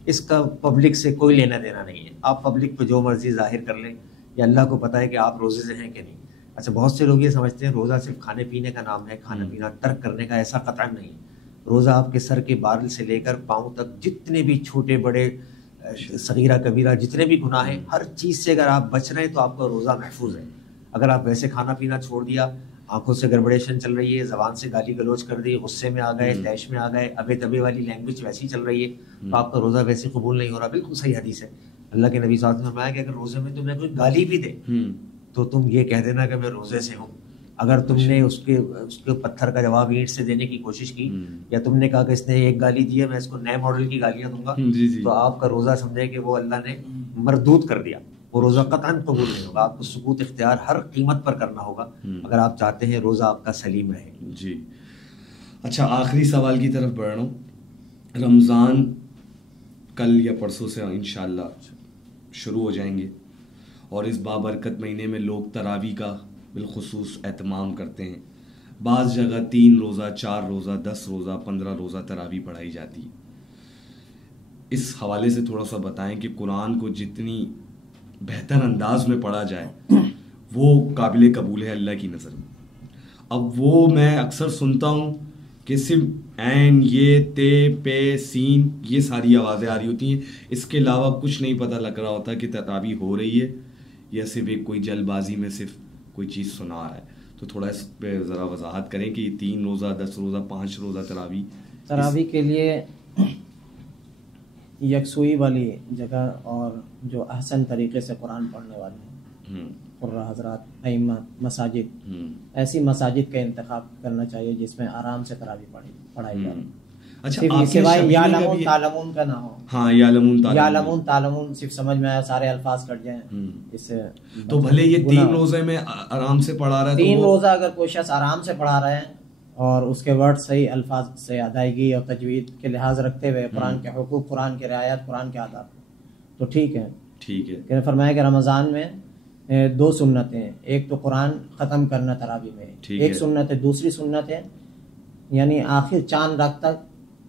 اس کا پبلک سے کوئی لینا دینا نہیں ہے. آپ پبلک پہ جو مرضی ظاہر کر لیں، یا اللہ کو پتہ ہے کہ آپ روزے سے ہیں کہ نہیں. اچھا بہت سے لوگ یہ سمجھتے ہیں روزہ صرف کھانے پینے کا نام ہے، کھانا پینا ترک کرنے کا، ایسا قطعاً نہیں. روزہ آپ کے سر کے بال سے لے کر پاؤں تک جتنے بھی چھوٹے بڑے صغیرہ کبیرہ جتنے بھی گناہ ہیں، ہر چیز سے اگر آپ بچ رہے ہیں تو آپ کا روزہ محفوظ ہے. اگر آپ ویسے کھانا پینا چھوڑ دیا، آنکھوں سے گڑبڑیشن چل رہی ہے، زبان سے گالی گلوچ کر دی، غصے میں آ گئے، طیش میں آ گئے، ابے تبے والی لینگویج ویسی چل رہی ہے، تو آپ کا روزہ ویسے قبول نہیں ہو رہا. بالکل صحیح حدیث ہے، اللہ کے نبی صلی اللہ علیہ وسلم نے فرمایا کہ اگر روزے میں تمہیں کوئی گالی بھی دے تو تم یہ کہہ دینا کہ میں روزے سے ہوں. اگر تم نے اس کے پتھر کا جواب اینٹ سے دینے کی کوشش کی، یا تم نے کہا کہ اس نے ایک گالی دی ہے میں اس کو نئے ماڈل کی گالیاں دوں گا، تو آپ کا روزہ سمجھے کہ وہ اللہ نے مردود کر دیا، وہ روزہ قطعاً قبول نہیں ہوگا. آپ کو سکوت اختیار ہر قیمت پر کرنا ہوگا اگر آپ چاہتے ہیں روزہ آپ کا سلیم رہے. جی اچھا آخری سوال کی طرف بڑھ رہا ہوں. رمضان کل یا پرسوں سے انشاءاللہ شروع ہو جائیں گے، اور اس بابرکت مہینے میں لوگ تراویح کا بالخصوص اہتمام کرتے ہیں. بعض جگہ 3 روزہ 4 روزہ 10 روزہ 15 روزہ تراویح پڑھائی جاتی ہے. اس حوالے سے تھوڑا سا بتائیں کہ قرآن کو جتنی بہتر انداز میں پڑھا جائے وہ قابل قبول ہے اللہ کی نظر میں. اب وہ میں اکثر سنتا ہوں کہ صرف عین یہ تے پے سین یہ ساری آوازیں آ رہی ہوتی ہیں، اس کے علاوہ کچھ نہیں پتہ لگ رہا ہوتا کہ تراویح ہو رہی ہے یا صرف ایک کوئی جلد بازی میں صرف کوئی چیز سنا رہا ہے. تو تھوڑا اس پہ ذرا وضاحت کریں کہ یہ 3 روزہ 10 روزہ 5 روزہ تراویح کے لیے یکسوئی والی جگہ اور جو احسن طریقے سے قرآن پڑھنے والے ہیں قرہ حضرات ائمہ مساجد، ایسی مساجد کا انتخاب کرنا چاہیے جس میں آرام سے تراویح پڑھائی جائے. اچھا صرف آپ کے سوائے شبینہ کا یعلمون بھی تعلمون کا نہ ہو. ہاں یعلمون یعلمون تعلمون صرف سمجھ میں آیا سارے الفاظ کٹ جائیں, اس سے تو بھلے یہ 3 روزے میں آرام سے پڑھا رہا ہے, 3 روزہ اگر کوئی شخص آرام سے پڑھا رہے ہیں اور اس کے ورڈ صحیح الفاظ سے ادائیگی اور تجوید کے لحاظ رکھتے ہوئے قرآن کے حقوق, قرآن کے رعایت, قرآن کے آداب, تو ٹھیک ہے. کہ فرمایا کہ رمضان میں 2 سنتیں, ایک تو قرآن ختم کرنا تراویح میں, ایک سنت ہے, دوسری سنت ہے یعنی آخر چاند رات تک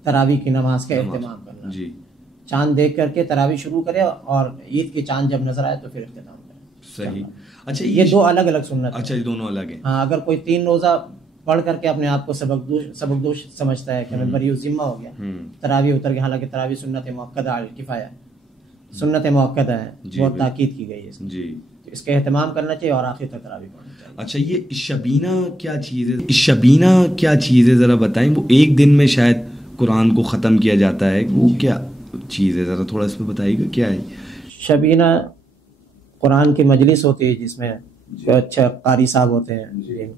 تراویح کی نماز کا اہتمام کرنا. جی چاند دیکھ کر کے تراویح شروع کرے اور عید کی چاند جب نظر آئے تو پھر اختتام کرے. صحیح. اچھا یہ 2 الگ الگ سنت. اچھا یہ دونوں الگ ہیں. ہاں اگر کوئی 3 روزہ پڑھ کر کے اپنے آپ کو سبق دوش سمجھتا ہے کہ میں بری ذمہ ہو گیا, تراویح اتر گیا, حالانکہ تراویح سنت مؤکدہ علی الکفایہ, سنت مؤکدہ ہے, بہت تاکید کی گئی ہے جی, اس کا اہتمام کرنا چاہیے اور آخر تک تراویح پڑھنا چاہیے. اچھا یہ شبینہ کیا چیز ہے؟ شبینہ کیا چیز ہے ذرا بتائیں. وہ ایک دن میں شاید قرآن کو ختم کیا جاتا ہے, وہ کیا چیز ہے ذرا تھوڑا اس پہ بتائیے گا کیا ہے؟ شبینہ قرآن کی مجلس ہوتی ہے جس میں اچھا قاری صاحب ہوتے ہیں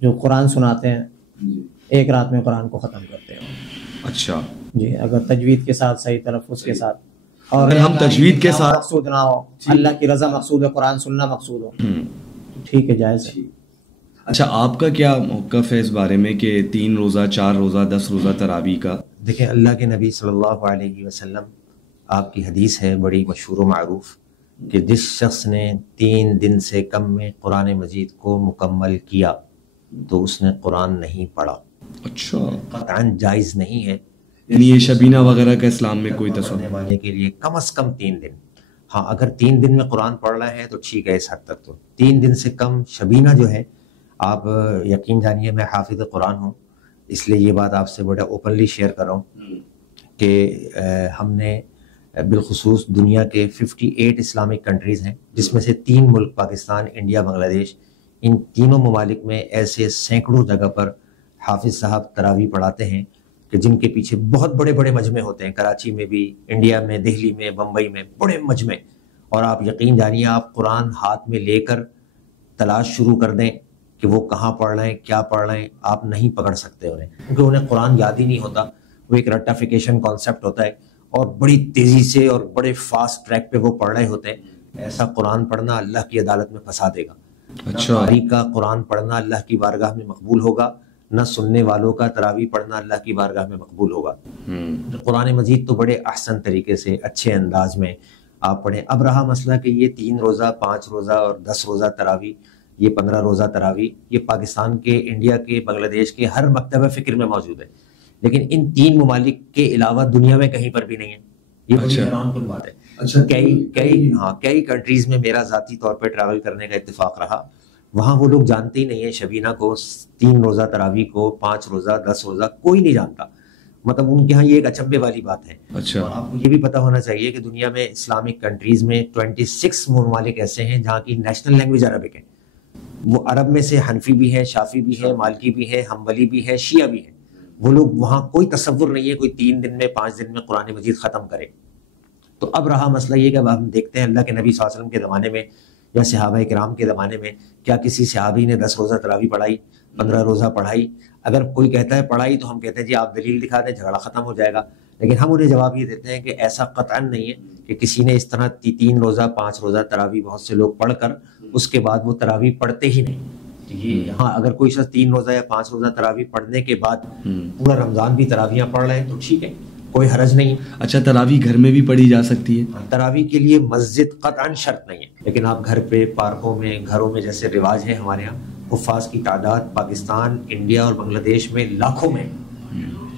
جو قرآن سناتے ہیں, ایک رات میں قرآن کو ختم کرتے ہیں. اچھا جی, اگر تجوید کے ساتھ, صحیح تلفظ کے ساتھ, اور ہم تجوید کے ساتھ مقصود نہ ہو, اللہ کی رضا مقصود ہے, قرآن سننا مقصود ہو, ٹھیک ہے, جائز ہے. اچھا آپ کا کیا موقف ہے اس بارے میں کہ 3 روزہ 4 روزہ 10 روزہ تراویح کا؟ دیکھیں اللہ کے نبی صلی اللہ علیہ وسلم, آپ کی حدیث ہے بڑی مشہور و معروف کہ جس شخص نے 3 دن سے کم میں قرآن مجید کو مکمل کیا تو اس نے قرآن نہیں پڑھا. اچھا قطعاً جائز نہیں ہے, یعنی یہ شبینہ وغیرہ کا اسلام میں کوئی تصور والے کے لیے کم از کم 3 دن. ہاں اگر 3 دن میں قرآن پڑھ رہا ہے تو ٹھیک ہے, اس حد تک تو 3 دن سے کم شبینہ جو ہے, آپ یقین جانیے میں حافظ قرآن ہوں, اس لیے یہ بات آپ سے بڑا اوپنلی شیئر کر رہا ہوں کہ ہم نے بالخصوص دنیا کے 58 اسلامک کنٹریز ہیں جس میں سے 3 ملک پاکستان, انڈیا, بنگلہ دیش, ان تینوں ممالک میں ایسے سینکڑوں جگہ پر حافظ صاحب تراویح پڑھاتے ہیں کہ جن کے پیچھے بہت بڑے بڑے مجمع ہوتے ہیں, کراچی میں بھی, انڈیا میں, دہلی میں, بمبئی میں بڑے مجمع, اور آپ یقین جانیے آپ قرآن ہاتھ میں لے کر تلاش شروع کر دیں کہ وہ کہاں پڑھ رہے ہیں, کیا پڑھ رہے ہیں, آپ نہیں پکڑ سکتے انہیں, کیونکہ انہیں قرآن یاد ہی نہیں ہوتا. وہ ایک رٹافیکیشن کانسیپٹ ہوتا ہے اور بڑی تیزی سے اور بڑے فاسٹ ٹریک پہ وہ پڑھ رہے ہوتے ہیں. ایسا قرآن پڑھنا اللہ کی عدالت میں پھنسا دے گا. اچھا قاری کا قرآن پڑھنا اللہ کی بارگاہ میں مقبول ہوگا, نہ سننے والوں کا تراویح پڑھنا اللہ کی بارگاہ میں مقبول ہوگا. قرآن مجید تو بڑے احسن طریقے سے اچھے انداز میں آپ پڑھیں. اب رہا مسئلہ کہ یہ 3 روزہ 5 روزہ اور 10 روزہ تراویح, یہ 15 روزہ تراویح, یہ پاکستان کے, انڈیا کے, بنگلہ دیش کے ہر مکتبہ فکر میں موجود ہے, لیکن ان 3 ممالک کے علاوہ دنیا میں کہیں پر بھی نہیں ہے. یہ بڑی حیران کن بات ہے. کئی کنٹریز میں میرا ذاتی طور پہ ٹریول کرنے کا اتفاق رہا, وہاں وہ لوگ جانتے ہی نہیں ہیں شبینہ کو, 3 روزہ تراویح کو, 5 روزہ 10 روزہ, کوئی نہیں جانتا. مطلب ان کے ہاں یہ ایک اچنبے والی بات ہے. اچھا آپ کو یہ بھی پتہ ہونا چاہیے کہ دنیا میں اسلامک کنٹریز میں 26 ممالک ایسے ہیں جہاں کی نیشنل لینگویج عربک ہے. وہ عرب میں سے حنفی بھی ہے, شافی بھی ہے, مالکی بھی ہے, حنبلی بھی ہے, شیعہ بھی ہے. وہ لوگ وہاں کوئی تصور نہیں ہے کوئی 3 دن میں 5 دن میں قرآن مجید ختم کرے. تو اب رہا مسئلہ یہ کہ اب ہم دیکھتے ہیں اللہ کے نبی صلی اللہ علیہ وسلم کے زمانے میں یا صحابہ کرام کے زمانے میں کیا کسی صحابی نے 10 روزہ تراویح پڑھائی, 15 روزہ پڑھائی؟ اگر کوئی کہتا ہے پڑھائی تو ہم کہتے ہیں جی آپ دلیل دکھا دیں, جھگڑا ختم ہو جائے گا. لیکن ہم انہیں جواب یہ دیتے ہیں کہ ایسا قطعاً نہیں ہے کہ کسی نے اس طرح 3 روزہ 5 روزہ تراویح بہت سے لوگ پڑھ کر اس کے بعد وہ تراویح پڑھتے ہی نہیں. ہاں اگر کوئی شخص 3 روزہ یا 5 روزہ تراویح پڑھنے کے بعد پورا رمضان بھی تراویحاں پڑھ رہے ہیں تو ٹھیک ہے, کوئی حرج نہیں. اچھا تراویح گھر میں بھی پڑھی جا سکتی ہے؟ تراویح کے لیے مسجد قطعاً شرط نہیں ہے, لیکن آپ گھر پہ, پارکوں میں, گھروں میں, جیسے رواج ہے ہمارے یہاں, حفاظ کی تعداد پاکستان, انڈیا اور بنگلہ دیش میں لاکھوں میں,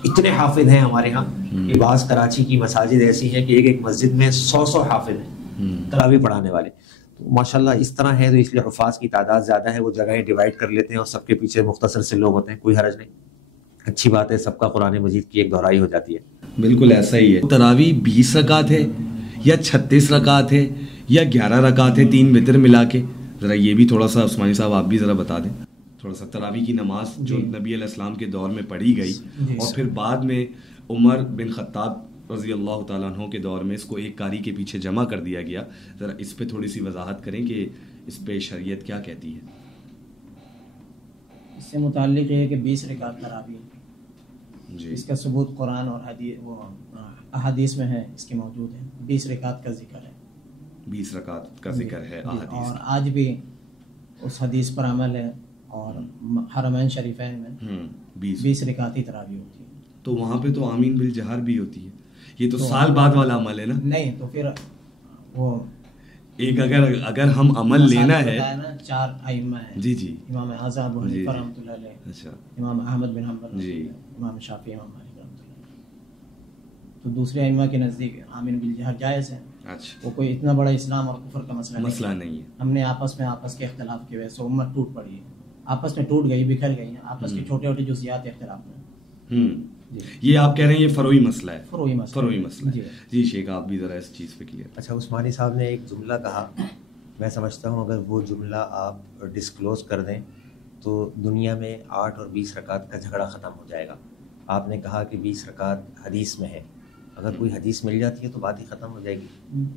اتنے حافظ ہیں ہمارے یہاں کہ بعض کراچی کی مساجد ایسی ہیں کہ ایک مسجد میں 100 حافظ ہیں تراویح پڑھانے والے. تو ماشاءاللہ اس طرح ہے, تو اس لیے حفاظ کی تعداد زیادہ ہے, وہ جگہیں ڈیوائڈ کر لیتے ہیں اور سب کے پیچھے مختصر سے لوگ ہوتے ہیں, کوئی حرج نہیں, اچھی بات ہے, سب کا قرآن مجید کی ایک دہرائی ہو جاتی ہے. بالکل ایسا ہی ہے. تراویح 20 رکعت ہے یا 36 رکعت ہے یا 11 رکعت ہے 3 وتر ملا کے؟ ذرا یہ بھی تھوڑا سا عثمانی صاحب آپ بھی ذرا بتا دیں تھوڑا سا. تراویح کی نماز جو نبی علیہ السلام کے دور میں پڑھی گئی اور پھر بعد میں عمر بن خطاب رضی اللہ تعالیٰ عنہ کے دور میں اس کو ایک قاری کے پیچھے جمع کر دیا گیا, ذرا اس پہ تھوڑی سی وضاحت کریں کہ اس پہ شریعت کیا کہتی ہے؟ اس سے متعلق یہ ہے کہ 20 رکعت تراویح اس کا ثبوت قرآن اور احادیث میں ہے، اس کے موجود ہے. 20 رکعت کا ذکر ہے، 20 رکعت کا ذکر ہے احادیث، اور آج بھی اس حدیث پر عمل ہے. اور حرمین شریفین میں 20 رکعتی تراویح ہوتی ہے. تو وہاں پہ تو آمین بالجہر بھی ہوتی ہے. یہ تو سال بعد والا عمل ہے نا. نہیں تو پھر وہ ایک اگر ہم عمل لینا ہے، 4 ائمہ ہیں. جی جی، امام اعظم ابو حنیفہ رحمۃ اللہ علیہ، اچھا، امام احمد بن حنبل، جی، امام شافعی، امام مالک رحمۃ اللہ علیہ. تو دوسرے ائمہ کے نزدیک آمین بالجہر جائز ہے. اچھا، وہ کوئی اتنا بڑا اسلام اور کفر کا مسئلہ نہیں ہے. ہم نے آپس کے اختلاف کی وجہ سے امت ٹوٹ پڑی ہے، آپس میں ٹوٹ گئی، بکھر گئی ہیں، آپس کے چھوٹے چھوٹے جزیات اختلاف میں. یہ آپ کہہ رہے ہیں یہ فروعی مسئلہ ہے. فروعی مسئلہ ہے. جی شیخ، آپ بھی ذرا اس چیز پہ کلیئر. اچھا، عثمانی صاحب نے ایک جملہ کہا، میں سمجھتا ہوں اگر وہ جملہ آپ ڈسکلوز کر دیں تو دنیا میں 8 اور 20 رکعت کا جھگڑا ختم ہو جائے گا. آپ نے کہا کہ 20 رکعت حدیث میں ہے، اگر کوئی حدیث مل جاتی ہے تو بات ہی ختم ہو جائے گی.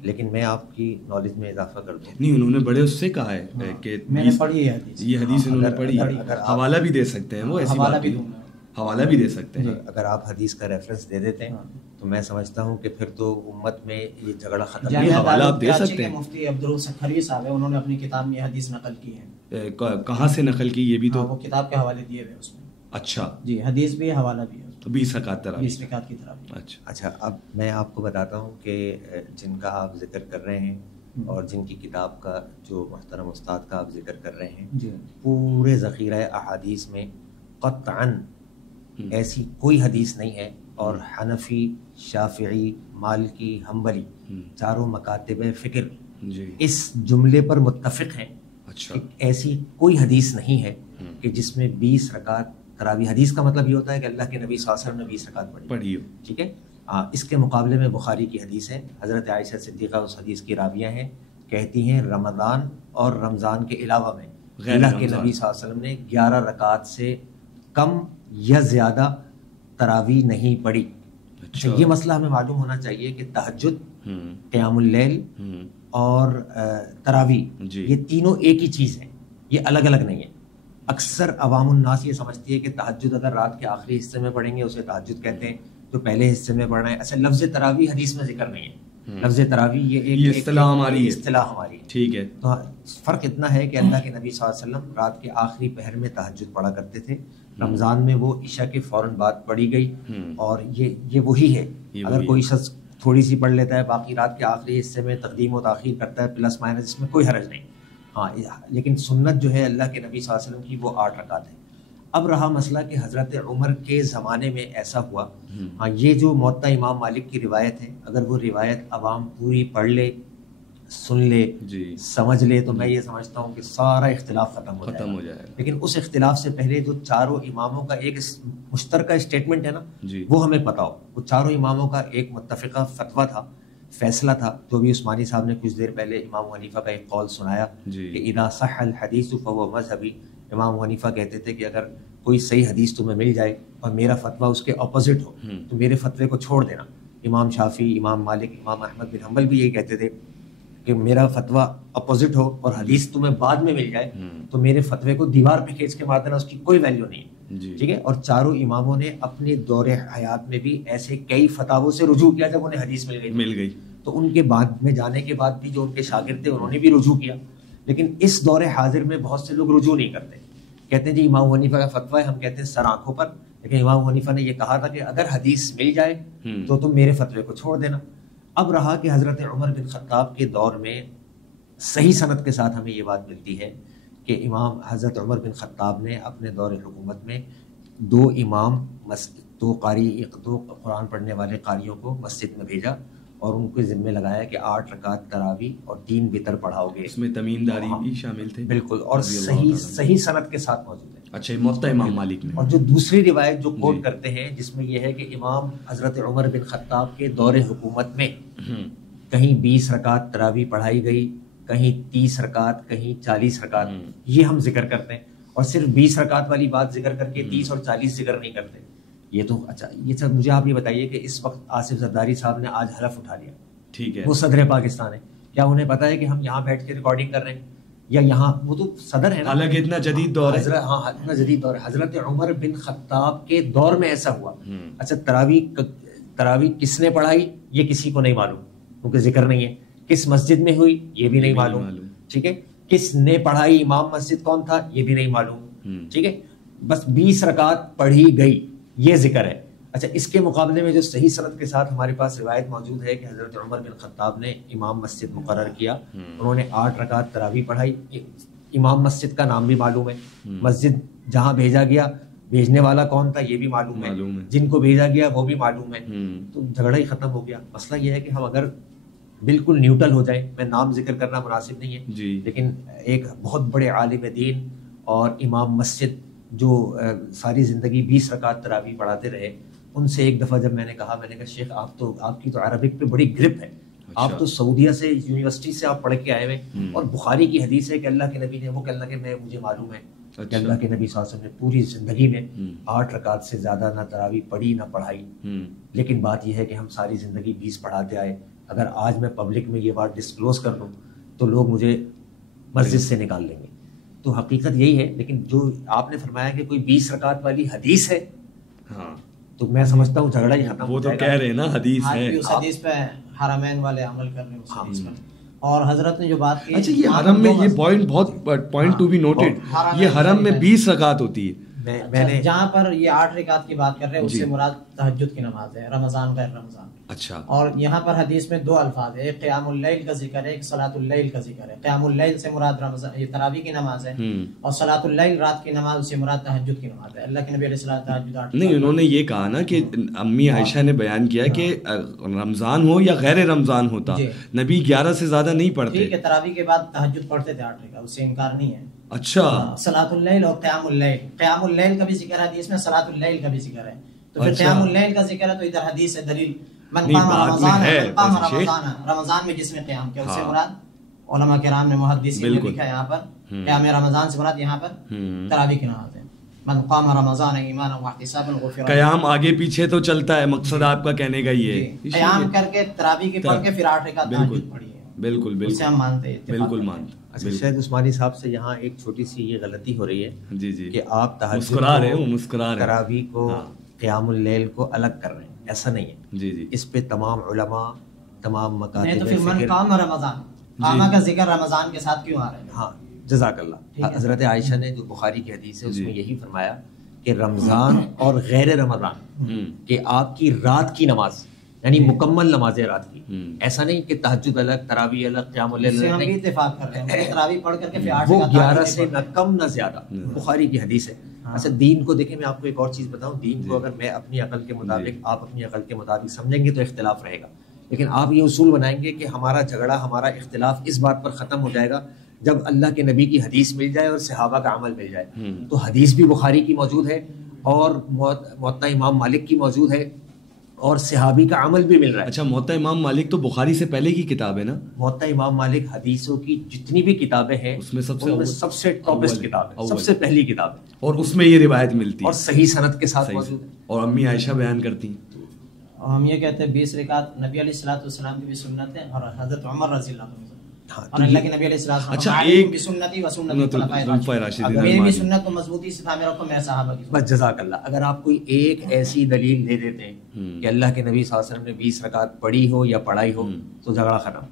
لیکن میں آپ کی نالج میں اضافہ کر دوں. نہیں، انہوں نے بڑے اس سے کہا ہے کہ میں نے پڑھی ہے حدیث، یہ حدیث انہوں نے پڑھی ہے. حوالہ بھی دے سکتے ہیں وہ، ایسی بات نہیں، حوالہ بھی دے سکتے ہیں. اگر آپ حدیث کا ریفرنس دے دیتے ہیں تو میں سمجھتا ہوں کہ پھر تو امت میں یہ جھگڑا ختم. حوالہ آپ دے سکتے ہیں. مفتی عبدالرؤف سکھروی صاحب ہیں، انہوں نے اپنی کتاب میں یہ حدیث نقل کی ہے. کہاں سے نقل کی؟ یہ بھی تو وہ کتاب کے حوالے دیے ہوئے اس میں. اچھا جی، حدیث بھی ہے، حوالہ بھی ہے. 20 رکعت تراویح، 20 رکعت کی تراویح. اچھا، اب میں آپ کو بتاتا ہوں کہ جن کا آپ ذکر کر رہے ہیں اور جن کی کتاب کا جو محترم استاد کا آپ ذکر کر رہے ہیں، پورے ذخیرہ احادیث میں قطعاً ایسی کوئی حدیث نہیں ہے. اور حنفی، شافعی، مالکی، حنبلی چاروں مکاتب فکر اس جملے پر متفق ہیں. اچھا، ایسی کوئی حدیث نہیں ہے کہ جس میں 20 رکعت تراویح. حدیث کا مطلب یہ ہوتا ہے کہ اللہ کے نبی صلی اللہ علیہ وسلم نے 20 رکعت پڑھی ہو. ٹھیک ہے. اس کے مقابلے میں بخاری کی حدیث ہے، حضرت عائشہ صدیقہ اس حدیث کی راویہ ہیں، کہتی ہیں رمضان اور رمضان کے علاوہ میں اللہ کے نبی صلی اللہ علیہ وسلم نے 11 رکعت سے کم یا زیادہ تراویح نہیں پڑھی. اچھا، یہ مسئلہ ہمیں معلوم ہونا چاہیے کہ تہجد، قیام اللیل اور تراویح یہ تینوں ایک ہی چیز ہیں، یہ الگ الگ نہیں ہے. اکثر عوام الناس یہ سمجھتی ہے کہ تہجد اگر رات کے آخری حصے میں پڑھیں گے اسے تہجد کہتے ہیں، تو پہلے حصے میں پڑھنا ہے. ایسا لفظ تراویح حدیث میں ذکر نہیں ہے. لفظ تراویح یہ ایک اصطلاح ہماری ہے. ٹھیک ہے. تو فرق اتنا ہے کہ اللہ کے نبی صلی اللہ علیہ وسلم رات کے آخری پہر میں تہجد پڑھا کرتے تھے. رمضان میں وہ عشاء کے فوراً بعد پڑھی گئی، اور یہ وہی ہے. اگر کوئی شخص تھوڑی سی پڑھ لیتا ہے، باقی رات کے آخری حصے میں تقدیم و تاخیر کرتا ہے پلس مائنس، اس میں کوئی حرج نہیں. ہاں، لیکن سنت جو ہے اللہ کے نبی صلی اللہ علیہ وسلم کی وہ 8 رکعت ہے. اب رہا مسئلہ کہ حضرت عمر کے زمانے میں ایسا ہوا. ہاں، یہ جو موطا امام مالک کی روایت ہے، اگر وہ روایت عوام پوری پڑھ لے، سن لے، سمجھ لے، تو میں یہ سمجھتا ہوں کہ سارا اختلاف ختم ہو جائے. لیکن اس اختلاف سے پہلے جو چاروں اماموں کا ایک مشترکہ اسٹیٹمنٹ ہے نا، وہ ہمیں پتہ ہو. وہ چاروں اماموں کا ایک متفقہ فتویٰ تھا، فیصلہ تھا، جو بھی عثمانی صاحب نے کچھ دیر پہلے امام حنیفہ کا ایک قول سنایا کہ اذا صح الحدیث فهو مذہبی. امام حنیفہ کہتے تھے کہ اگر کوئی صحیح حدیث تمہیں مل جائے اور میرا فتویٰ اس کے اپوزٹ ہو تو میرے فتوے کو چھوڑ دینا. امام شافعی، امام مالک، امام احمد بن حنبل بھی یہی کہتے تھے کہ میرا فتویٰ اپوزٹ ہو اور حدیث تمہیں بعد میں مل جائے تو میرے فتوے کو دیوار پہ کھینچ کے مار دینا، اس کی کوئی ویلیو نہیں. ٹھیک ہے. اور چاروں اماموں نے اپنے دور حیات میں بھی ایسے کئی فتاووں سے رجوع کیا جب انہیں حدیث مل گئی. تو ان کے بعد میں جانے کے بعد بھی جو ان کے شاگرد تھے انہوں نے بھی رجوع کیا. لیکن اس دور حاضر میں بہت سے لوگ رجوع نہیں کرتے، کہتے ہیں جی امام حنیفہ کا فتویٰ ہے، ہم کہتے ہیں سر آنکھوں پر. لیکن امام حنیفہ نے یہ کہا تھا کہ اگر حدیث مل جائے تو تم میرے فتوے کو چھوڑ دینا. اب رہا کہ حضرت عمر بن خطاب کے دور میں صحیح سند کے ساتھ ہمیں یہ بات ملتی ہے کہ امام حضرت عمر بن خطاب نے اپنے دور حکومت میں 2 امام، 2 قرآن پڑھنے والے قاریوں کو مسجد میں بھیجا اور ان کو ذمہ لگایا کہ 8 رکعت تراویح اور 3 وتر پڑھاؤ گے. اس میں تمیم داری بھی شامل تھے. بالکل، اور صحیح سند کے ساتھ موجود ہے. اچھا، موطا امام مالک میں. اور جو دوسری روایت جو کوٹ کرتے ہیں جس میں یہ ہے کہ امام حضرت عمر بن خطاب کے دور حکومت میں کہیں 20 رکعت تراویح پڑھائی گئی، کہیں 30 رکعت، کہیں 40 رکعت، یہ ہم ذکر کرتے ہیں. اور صرف 20 رکعت والی بات ذکر کر کے 30 اور 40 ذکر نہیں کرتے. یہ تو اچھا، یہ سب مجھے آپ یہ بتائیے کہ اس وقت آصف زرداری صاحب نے آج حلف اٹھا لیا، ٹھیک ہے، وہ صدر پاکستان ہے، کیا انہیں پتا ہے کہ ہم یہاں بیٹھ کے ریکارڈنگ کر رہے ہیں؟ یا یہاں وہ تو صدر ہے نا, حالانکہ اتنا جدید دور ہے. ہاں اتنا جدید دور ہے. حضرت عمر بن خطاب کے دور میں ایسا ہوا. اچھا تراویح کس نے پڑھائی یہ کسی کو نہیں معلوم کیونکہ ذکر نہیں ہے. کس مسجد میں ہوئی یہ بھی نہیں معلوم, ٹھیک ہے. کس نے پڑھائی, امام مسجد کون تھا یہ بھی نہیں معلوم, ٹھیک ہے. بس 20 رکعت پڑھی گئی یہ ذکر ہے. اچھا اس کے مقابلے میں جو صحیح سند کے ساتھ ہمارے پاس روایت موجود ہے کہ حضرت عمر بن خطاب نے امام مسجد مقرر کیا, انہوں نے 8 رکعت تراویح پڑھائی. امام مسجد کا نام بھی معلوم ہے, مسجد جہاں بھیجا گیا بھیجنے والا کون تھا یہ بھی معلوم ہے, جن کو بھیجا گیا وہ بھی معلوم ہے. تو جھگڑا ہی ختم ہو گیا. مسئلہ یہ ہے کہ ہم اگر بالکل نیوٹرل ہو جائیں, میں نام ذکر کرنا مناسب نہیں ہے لیکن ایک بہت بڑے عالم دین اور امام مسجد جو ساری زندگی 20 رکعت تراویح پڑھاتے رہے, ان سے ایک دفعہ جب میں نے کہا شیخ آپ کی تو عربک پہ بڑی گرپ ہے, آپ تو سعودیہ سے یونیورسٹی سے آپ پڑھ کے آئے ہوئے اور بخاری کی حدیث ہے کہ اللہ کے نبی نے وہ کہنا کہ مجھے معلوم ہے کہ اللہ کے نبی صلی اللہ علیہ وسلم نے پوری زندگی میں 8 رکعت سے زیادہ نہ تراویح پڑھی نہ پڑھائی. لیکن بات یہ ہے کہ ہم ساری زندگی 20 پڑھاتے آئے. اگر آج میں پبلک میں یہ بات ڈسکلوز کر دوں تو لوگ مجھے مسجد سے نکال لیں گے. تو حقیقت یہی ہے. لیکن جو آپ نے فرمایا کہ کوئی 20 رکعت والی حدیث ہے, ہاں تو میں سمجھتا ہوں جھگڑا ہی ختم. وہ تو کہہ رہے ہیں نا حدیث ہے, اس حدیث پہ حرمین والے عمل کر رہے ہیں اس حدیث پر. اور حضرت نے جو بات کی, اچھا یہ حرم میں یہ پوائنٹ ٹو بی نوٹڈ, یہ حرم میں 20 رکعت ہوتی ہے. میں نے جہاں پر یہ 8 رکعت کی بات کر رہے ہیں اس سے مراد تہجد کی نماز ہے, رمضان غیر رمضان. اچھا, اور یہاں پر حدیث میں 2 الفاظ ہیں, ایک قیام اللیل کا ذکر ہے, ایک صلاۃ اللیل کا ذکر ہے. قیام اللیل سے مراد رمضان یہ تراویح کی نماز ہے, اور صلاۃ اللیل رات کی نماز سے مراد تہجد کی نماز ہے. اللہ کے نبی علیہ الصلوۃ تہجد نہیں, انہوں نے یہ کہا نا کہ امی عائشہ نے بیان کیا کہ رمضان ہو یا غیر رمضان ہوتا نبی 11 سے زیادہ نہیں پڑھتے. ٹھیک ہے, تراویح کے بعد تہجد پڑھتے تھے 8 رکعت, اس سے انکار نہیں ہے. اچھا, صلاۃ اللیل اور قیام اللیل, قیام اللیل کا بھی ذکر ہے حدیث میں, صلاۃ اللیل کا بھی ذکر ہے. تو پھر قیام اللیل کا ذکر ہے تو ادھر حدیث ہے دلیل من قام رمضان ہے, رمضان میں جس نے قیام کیا اس سے مراد علماء کرام نے محدثین نے لکھا ہے یہاں پر قیام رمضان سے مراد یہاں پر تراویح کی نماز ہے. من قام رمضان ایمانا واحتسابا غفر. قیام آگے پیچھے تو چلتا ہے, مقصد آپ کا کہنے کا یہ ہے قیام کر کے تراویح کی پڑھ کے پھر 8 رکعت تہجد پڑھی ہے. بالکل بالکل ہم مانتے ہیں, بالکل مانتے. اچھا شاہد عثمانی صاحب سے یہاں ایک چھوٹی سی یہ غلطی ہو رہی ہے جی جی کہ آپ مسکرا رہے تراویح کو قیام اللیل کو الگ کر رہے ہیں, ایسا نہیں ہے. جی جی, اس پہ تمام علماء تمام مکاتب نہیں تو پھر من قام رمضان, قامہ کا ذکر رمضان کے ساتھ کیوں آ رہا ہے؟ ہاں جزاک اللہ. حضرت عائشہ نے جو بخاری کی حدیث ہے اس میں یہی فرمایا کہ رمضان اور غیر رمضان کہ آپ کی رات کی نماز یعنی مکمل نماز رات کی, ایسا نہیں کہ تہجد الگ تراویح الگ قیام اللیل الگ. نہیں, اتفاق کر رہے ہیں تراویح پڑھ کر کے پھر 8 وہ 11 سے نہ کم نہ زیادہ, بخاری کی حدیث ہے. اچھا دین کو دیکھیں, میں آپ کو ایک اور چیز بتاؤں, دین کو اگر میں اپنی عقل کے مطابق آپ اپنی عقل کے مطابق سمجھیں گے تو اختلاف رہے گا, لیکن آپ یہ اصول بنائیں گے کہ ہمارا جھگڑا ہمارا اختلاف اس بات پر ختم ہو جائے گا جب اللہ کے نبی کی حدیث مل جائے اور صحابہ کا عمل مل جائے. تو حدیث بھی بخاری کی موجود ہے اور موطا امام مالک کی موجود ہے اور صحابی کا عمل بھی مل رہا ہے. اچھا, موطا امام مالک تو بخاری سے پہلے کی کتاب ہے نا. موطا امام مالک حدیثوں کی جتنی بھی کتابیں ہیں اس میں سب سے ٹاپسٹ کتاب ہے, سب سے پہلی کتاب ہے, اور اس میں یہ روایت ملتی ہے اور صحیح سند کے ساتھ موجود ہے. اور امی عائشہ بیان کرتی ہیں, ہم یہ کہتے ہیں 20 رکعت نبی علیہ الصلوۃ والسلام کی بھی سنت ہے, اور حضرت عمر رضی اللہ عنہ اور اللہ کے نبی علیہ الصلوۃ والسلام. اچھا, ایک سنتی و سنت الخلفاء الراشدین, میری بھی سنت کو مضبوطی سے تھامے رکھو, میرے صحابہ کی. بس جزاک اللہ. اگر آپ کوئی ایک ایسی دلیل دے دیتے ہیں کہ اللہ کے نبی صلی اللہ علیہ وسلم نے 20 رکعت پڑھی ہو یا پڑھائی ہو تو جھگڑا ختم.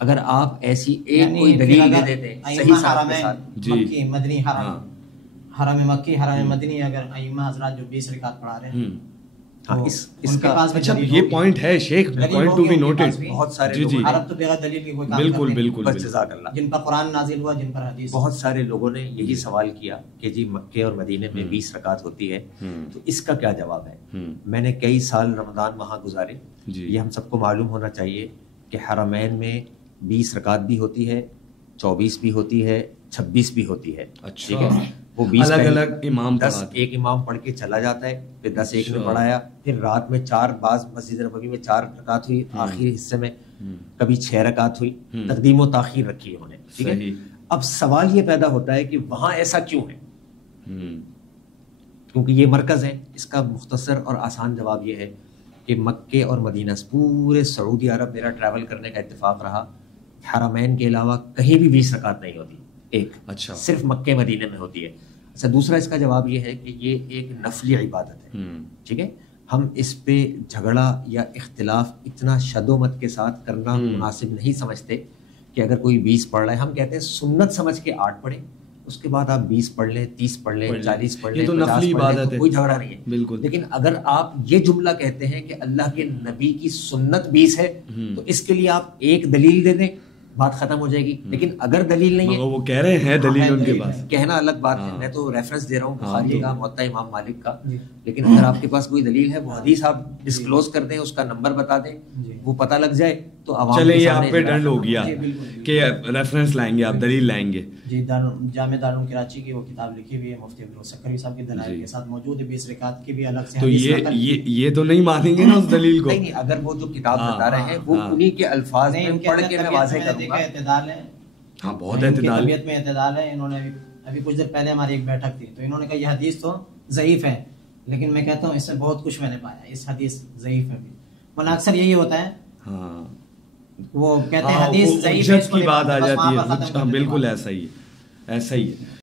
اگر آپ ایسی ایک کوئی دلیل دے دیتے ہیں صحیح ساتھ کے ساتھ, مکی مدنی حرم مکی حرم مدنی, اگر ائمہ حضرات جو 20 رکعت پڑھا رہے ہیں اس کا اچھا یہ پوائنٹ ہے شیخ, پوائنٹ ٹو بی نوٹڈ. بہت سارے جی جی, عرب تو بغیر دلیل کی کوئی کام بالکل بالکل, بس جزاک اللہ. جن پر قرآن نازل ہوا, جن پر حدیث. بہت سارے لوگوں نے یہی سوال کیا کہ جی مکے اور مدینے میں 20 رکعت ہوتی ہے تو اس کا کیا جواب ہے. میں نے کئی سال رمضان وہاں گزارے, یہ ہم سب کو معلوم ہونا چاہیے کہ حرمین میں 20 رکعت بھی ہوتی ہے, 24 بھی ہوتی ہے, 26 بھی ہوتی ہے. ٹھیک ہے, وہ 20 الگ الگ امام 10 ایک امام پڑھ کے چلا جاتا ہے, پھر 10 ایک نے پڑھایا, پھر رات میں 4, بعض مسجد نبوی میں 4 رکعت ہوئی, آخری حصے میں کبھی 6 رکعت ہوئی, تقدیم و تاخیر رکھی انہوں نے. ٹھیک ہے, اب سوال یہ پیدا ہوتا ہے کہ وہاں ایسا کیوں ہے, کیونکہ یہ مرکز ہے. اس کا مختصر اور آسان جواب یہ ہے کہ مکے اور مدینہ پورے سعودی عرب میرا ٹریول کرنے کا اتفاق رہا, حرمین کے علاوہ کہیں بھی 20 رکعت نہیں ہوتی. ایک اچھا صرف مکے مدینے میں ہوتی ہے. اچھا دوسرا اس کا جواب یہ ہے کہ یہ ایک نفلی عبادت ہے. ٹھیک ہے, ہم اس پہ جھگڑا یا اختلاف اتنا شد و مت کے ساتھ کرنا مناسب نہیں سمجھتے کہ اگر کوئی 20 پڑھ رہا ہے, ہم کہتے ہیں سنت سمجھ کے 8 پڑھیں, اس کے بعد آپ 20 پڑھ لیں, 30 پڑھ لیں, 40 پڑھ لیں, 50 پڑھ لیں, کوئی جھگڑا نہیں ہے. بالکل. لیکن اگر آپ یہ جملہ کہتے ہیں کہ اللہ کے نبی کی سنت 20 ہے تو اس کے لیے آپ ایک دلیل دے دیں, بات ختم ہو جائے گی. لیکن اگر دلیل نہیں ہے, وہ کہہ رہے ہیں دلیل ان کے پاس, کہنا الگ بات ہے, میں تو ریفرنس دے رہا ہوں بخاری کا, موطا امام مالک کا. لیکن اگر آپ کے پاس کوئی دلیل ہے, وہ حدیث آپ ڈسکلوز کر دیں, اس کا نمبر بتا دیں, وہ پتہ لگ جائے تو عوام چلے یہ آپ پہ ڈنڈ ہو گیا کہ ریفرنس لائیں گے, آپ دلیل لائیں گے. جی جامع دارالعلوم کراچی کی وہ کتاب لکھی ہوئی ہے مفتی عبدالرؤف سکری صاحب کے دلائل کے ساتھ موجود ہے, 20 رکعت کی بھی الگ سے. تو یہ تو نہیں مانیں گے نا اس دلیل کو. نہیں, اگر وہ جو کتاب بتا رہے ہیں وہ انہی کے الفاظ میں پڑھ کے میں واضح کروں گا. اعتدال ہے, ہاں بہت اعتدال, طبیعت میں اعتدال ہے. انہوں نے ابھی کچھ دیر پہلے ہماری ایک بیٹھک تھی تو انہوں نے کہا یہ حدیث تو ضعیف ہے, لیکن میں کہتا ہوں اس سے بہت کچھ میں نے پایا, اس حدیث ضعیف ہے بھی. ورنہ اکثر یہی ہوتا ہے, ہاں وہ کہتے ہیں حدیث ضعیف ہے, کی بات آ جاتی ہے. بالکل ایسا ہی ہے, ایسا ہی ہے.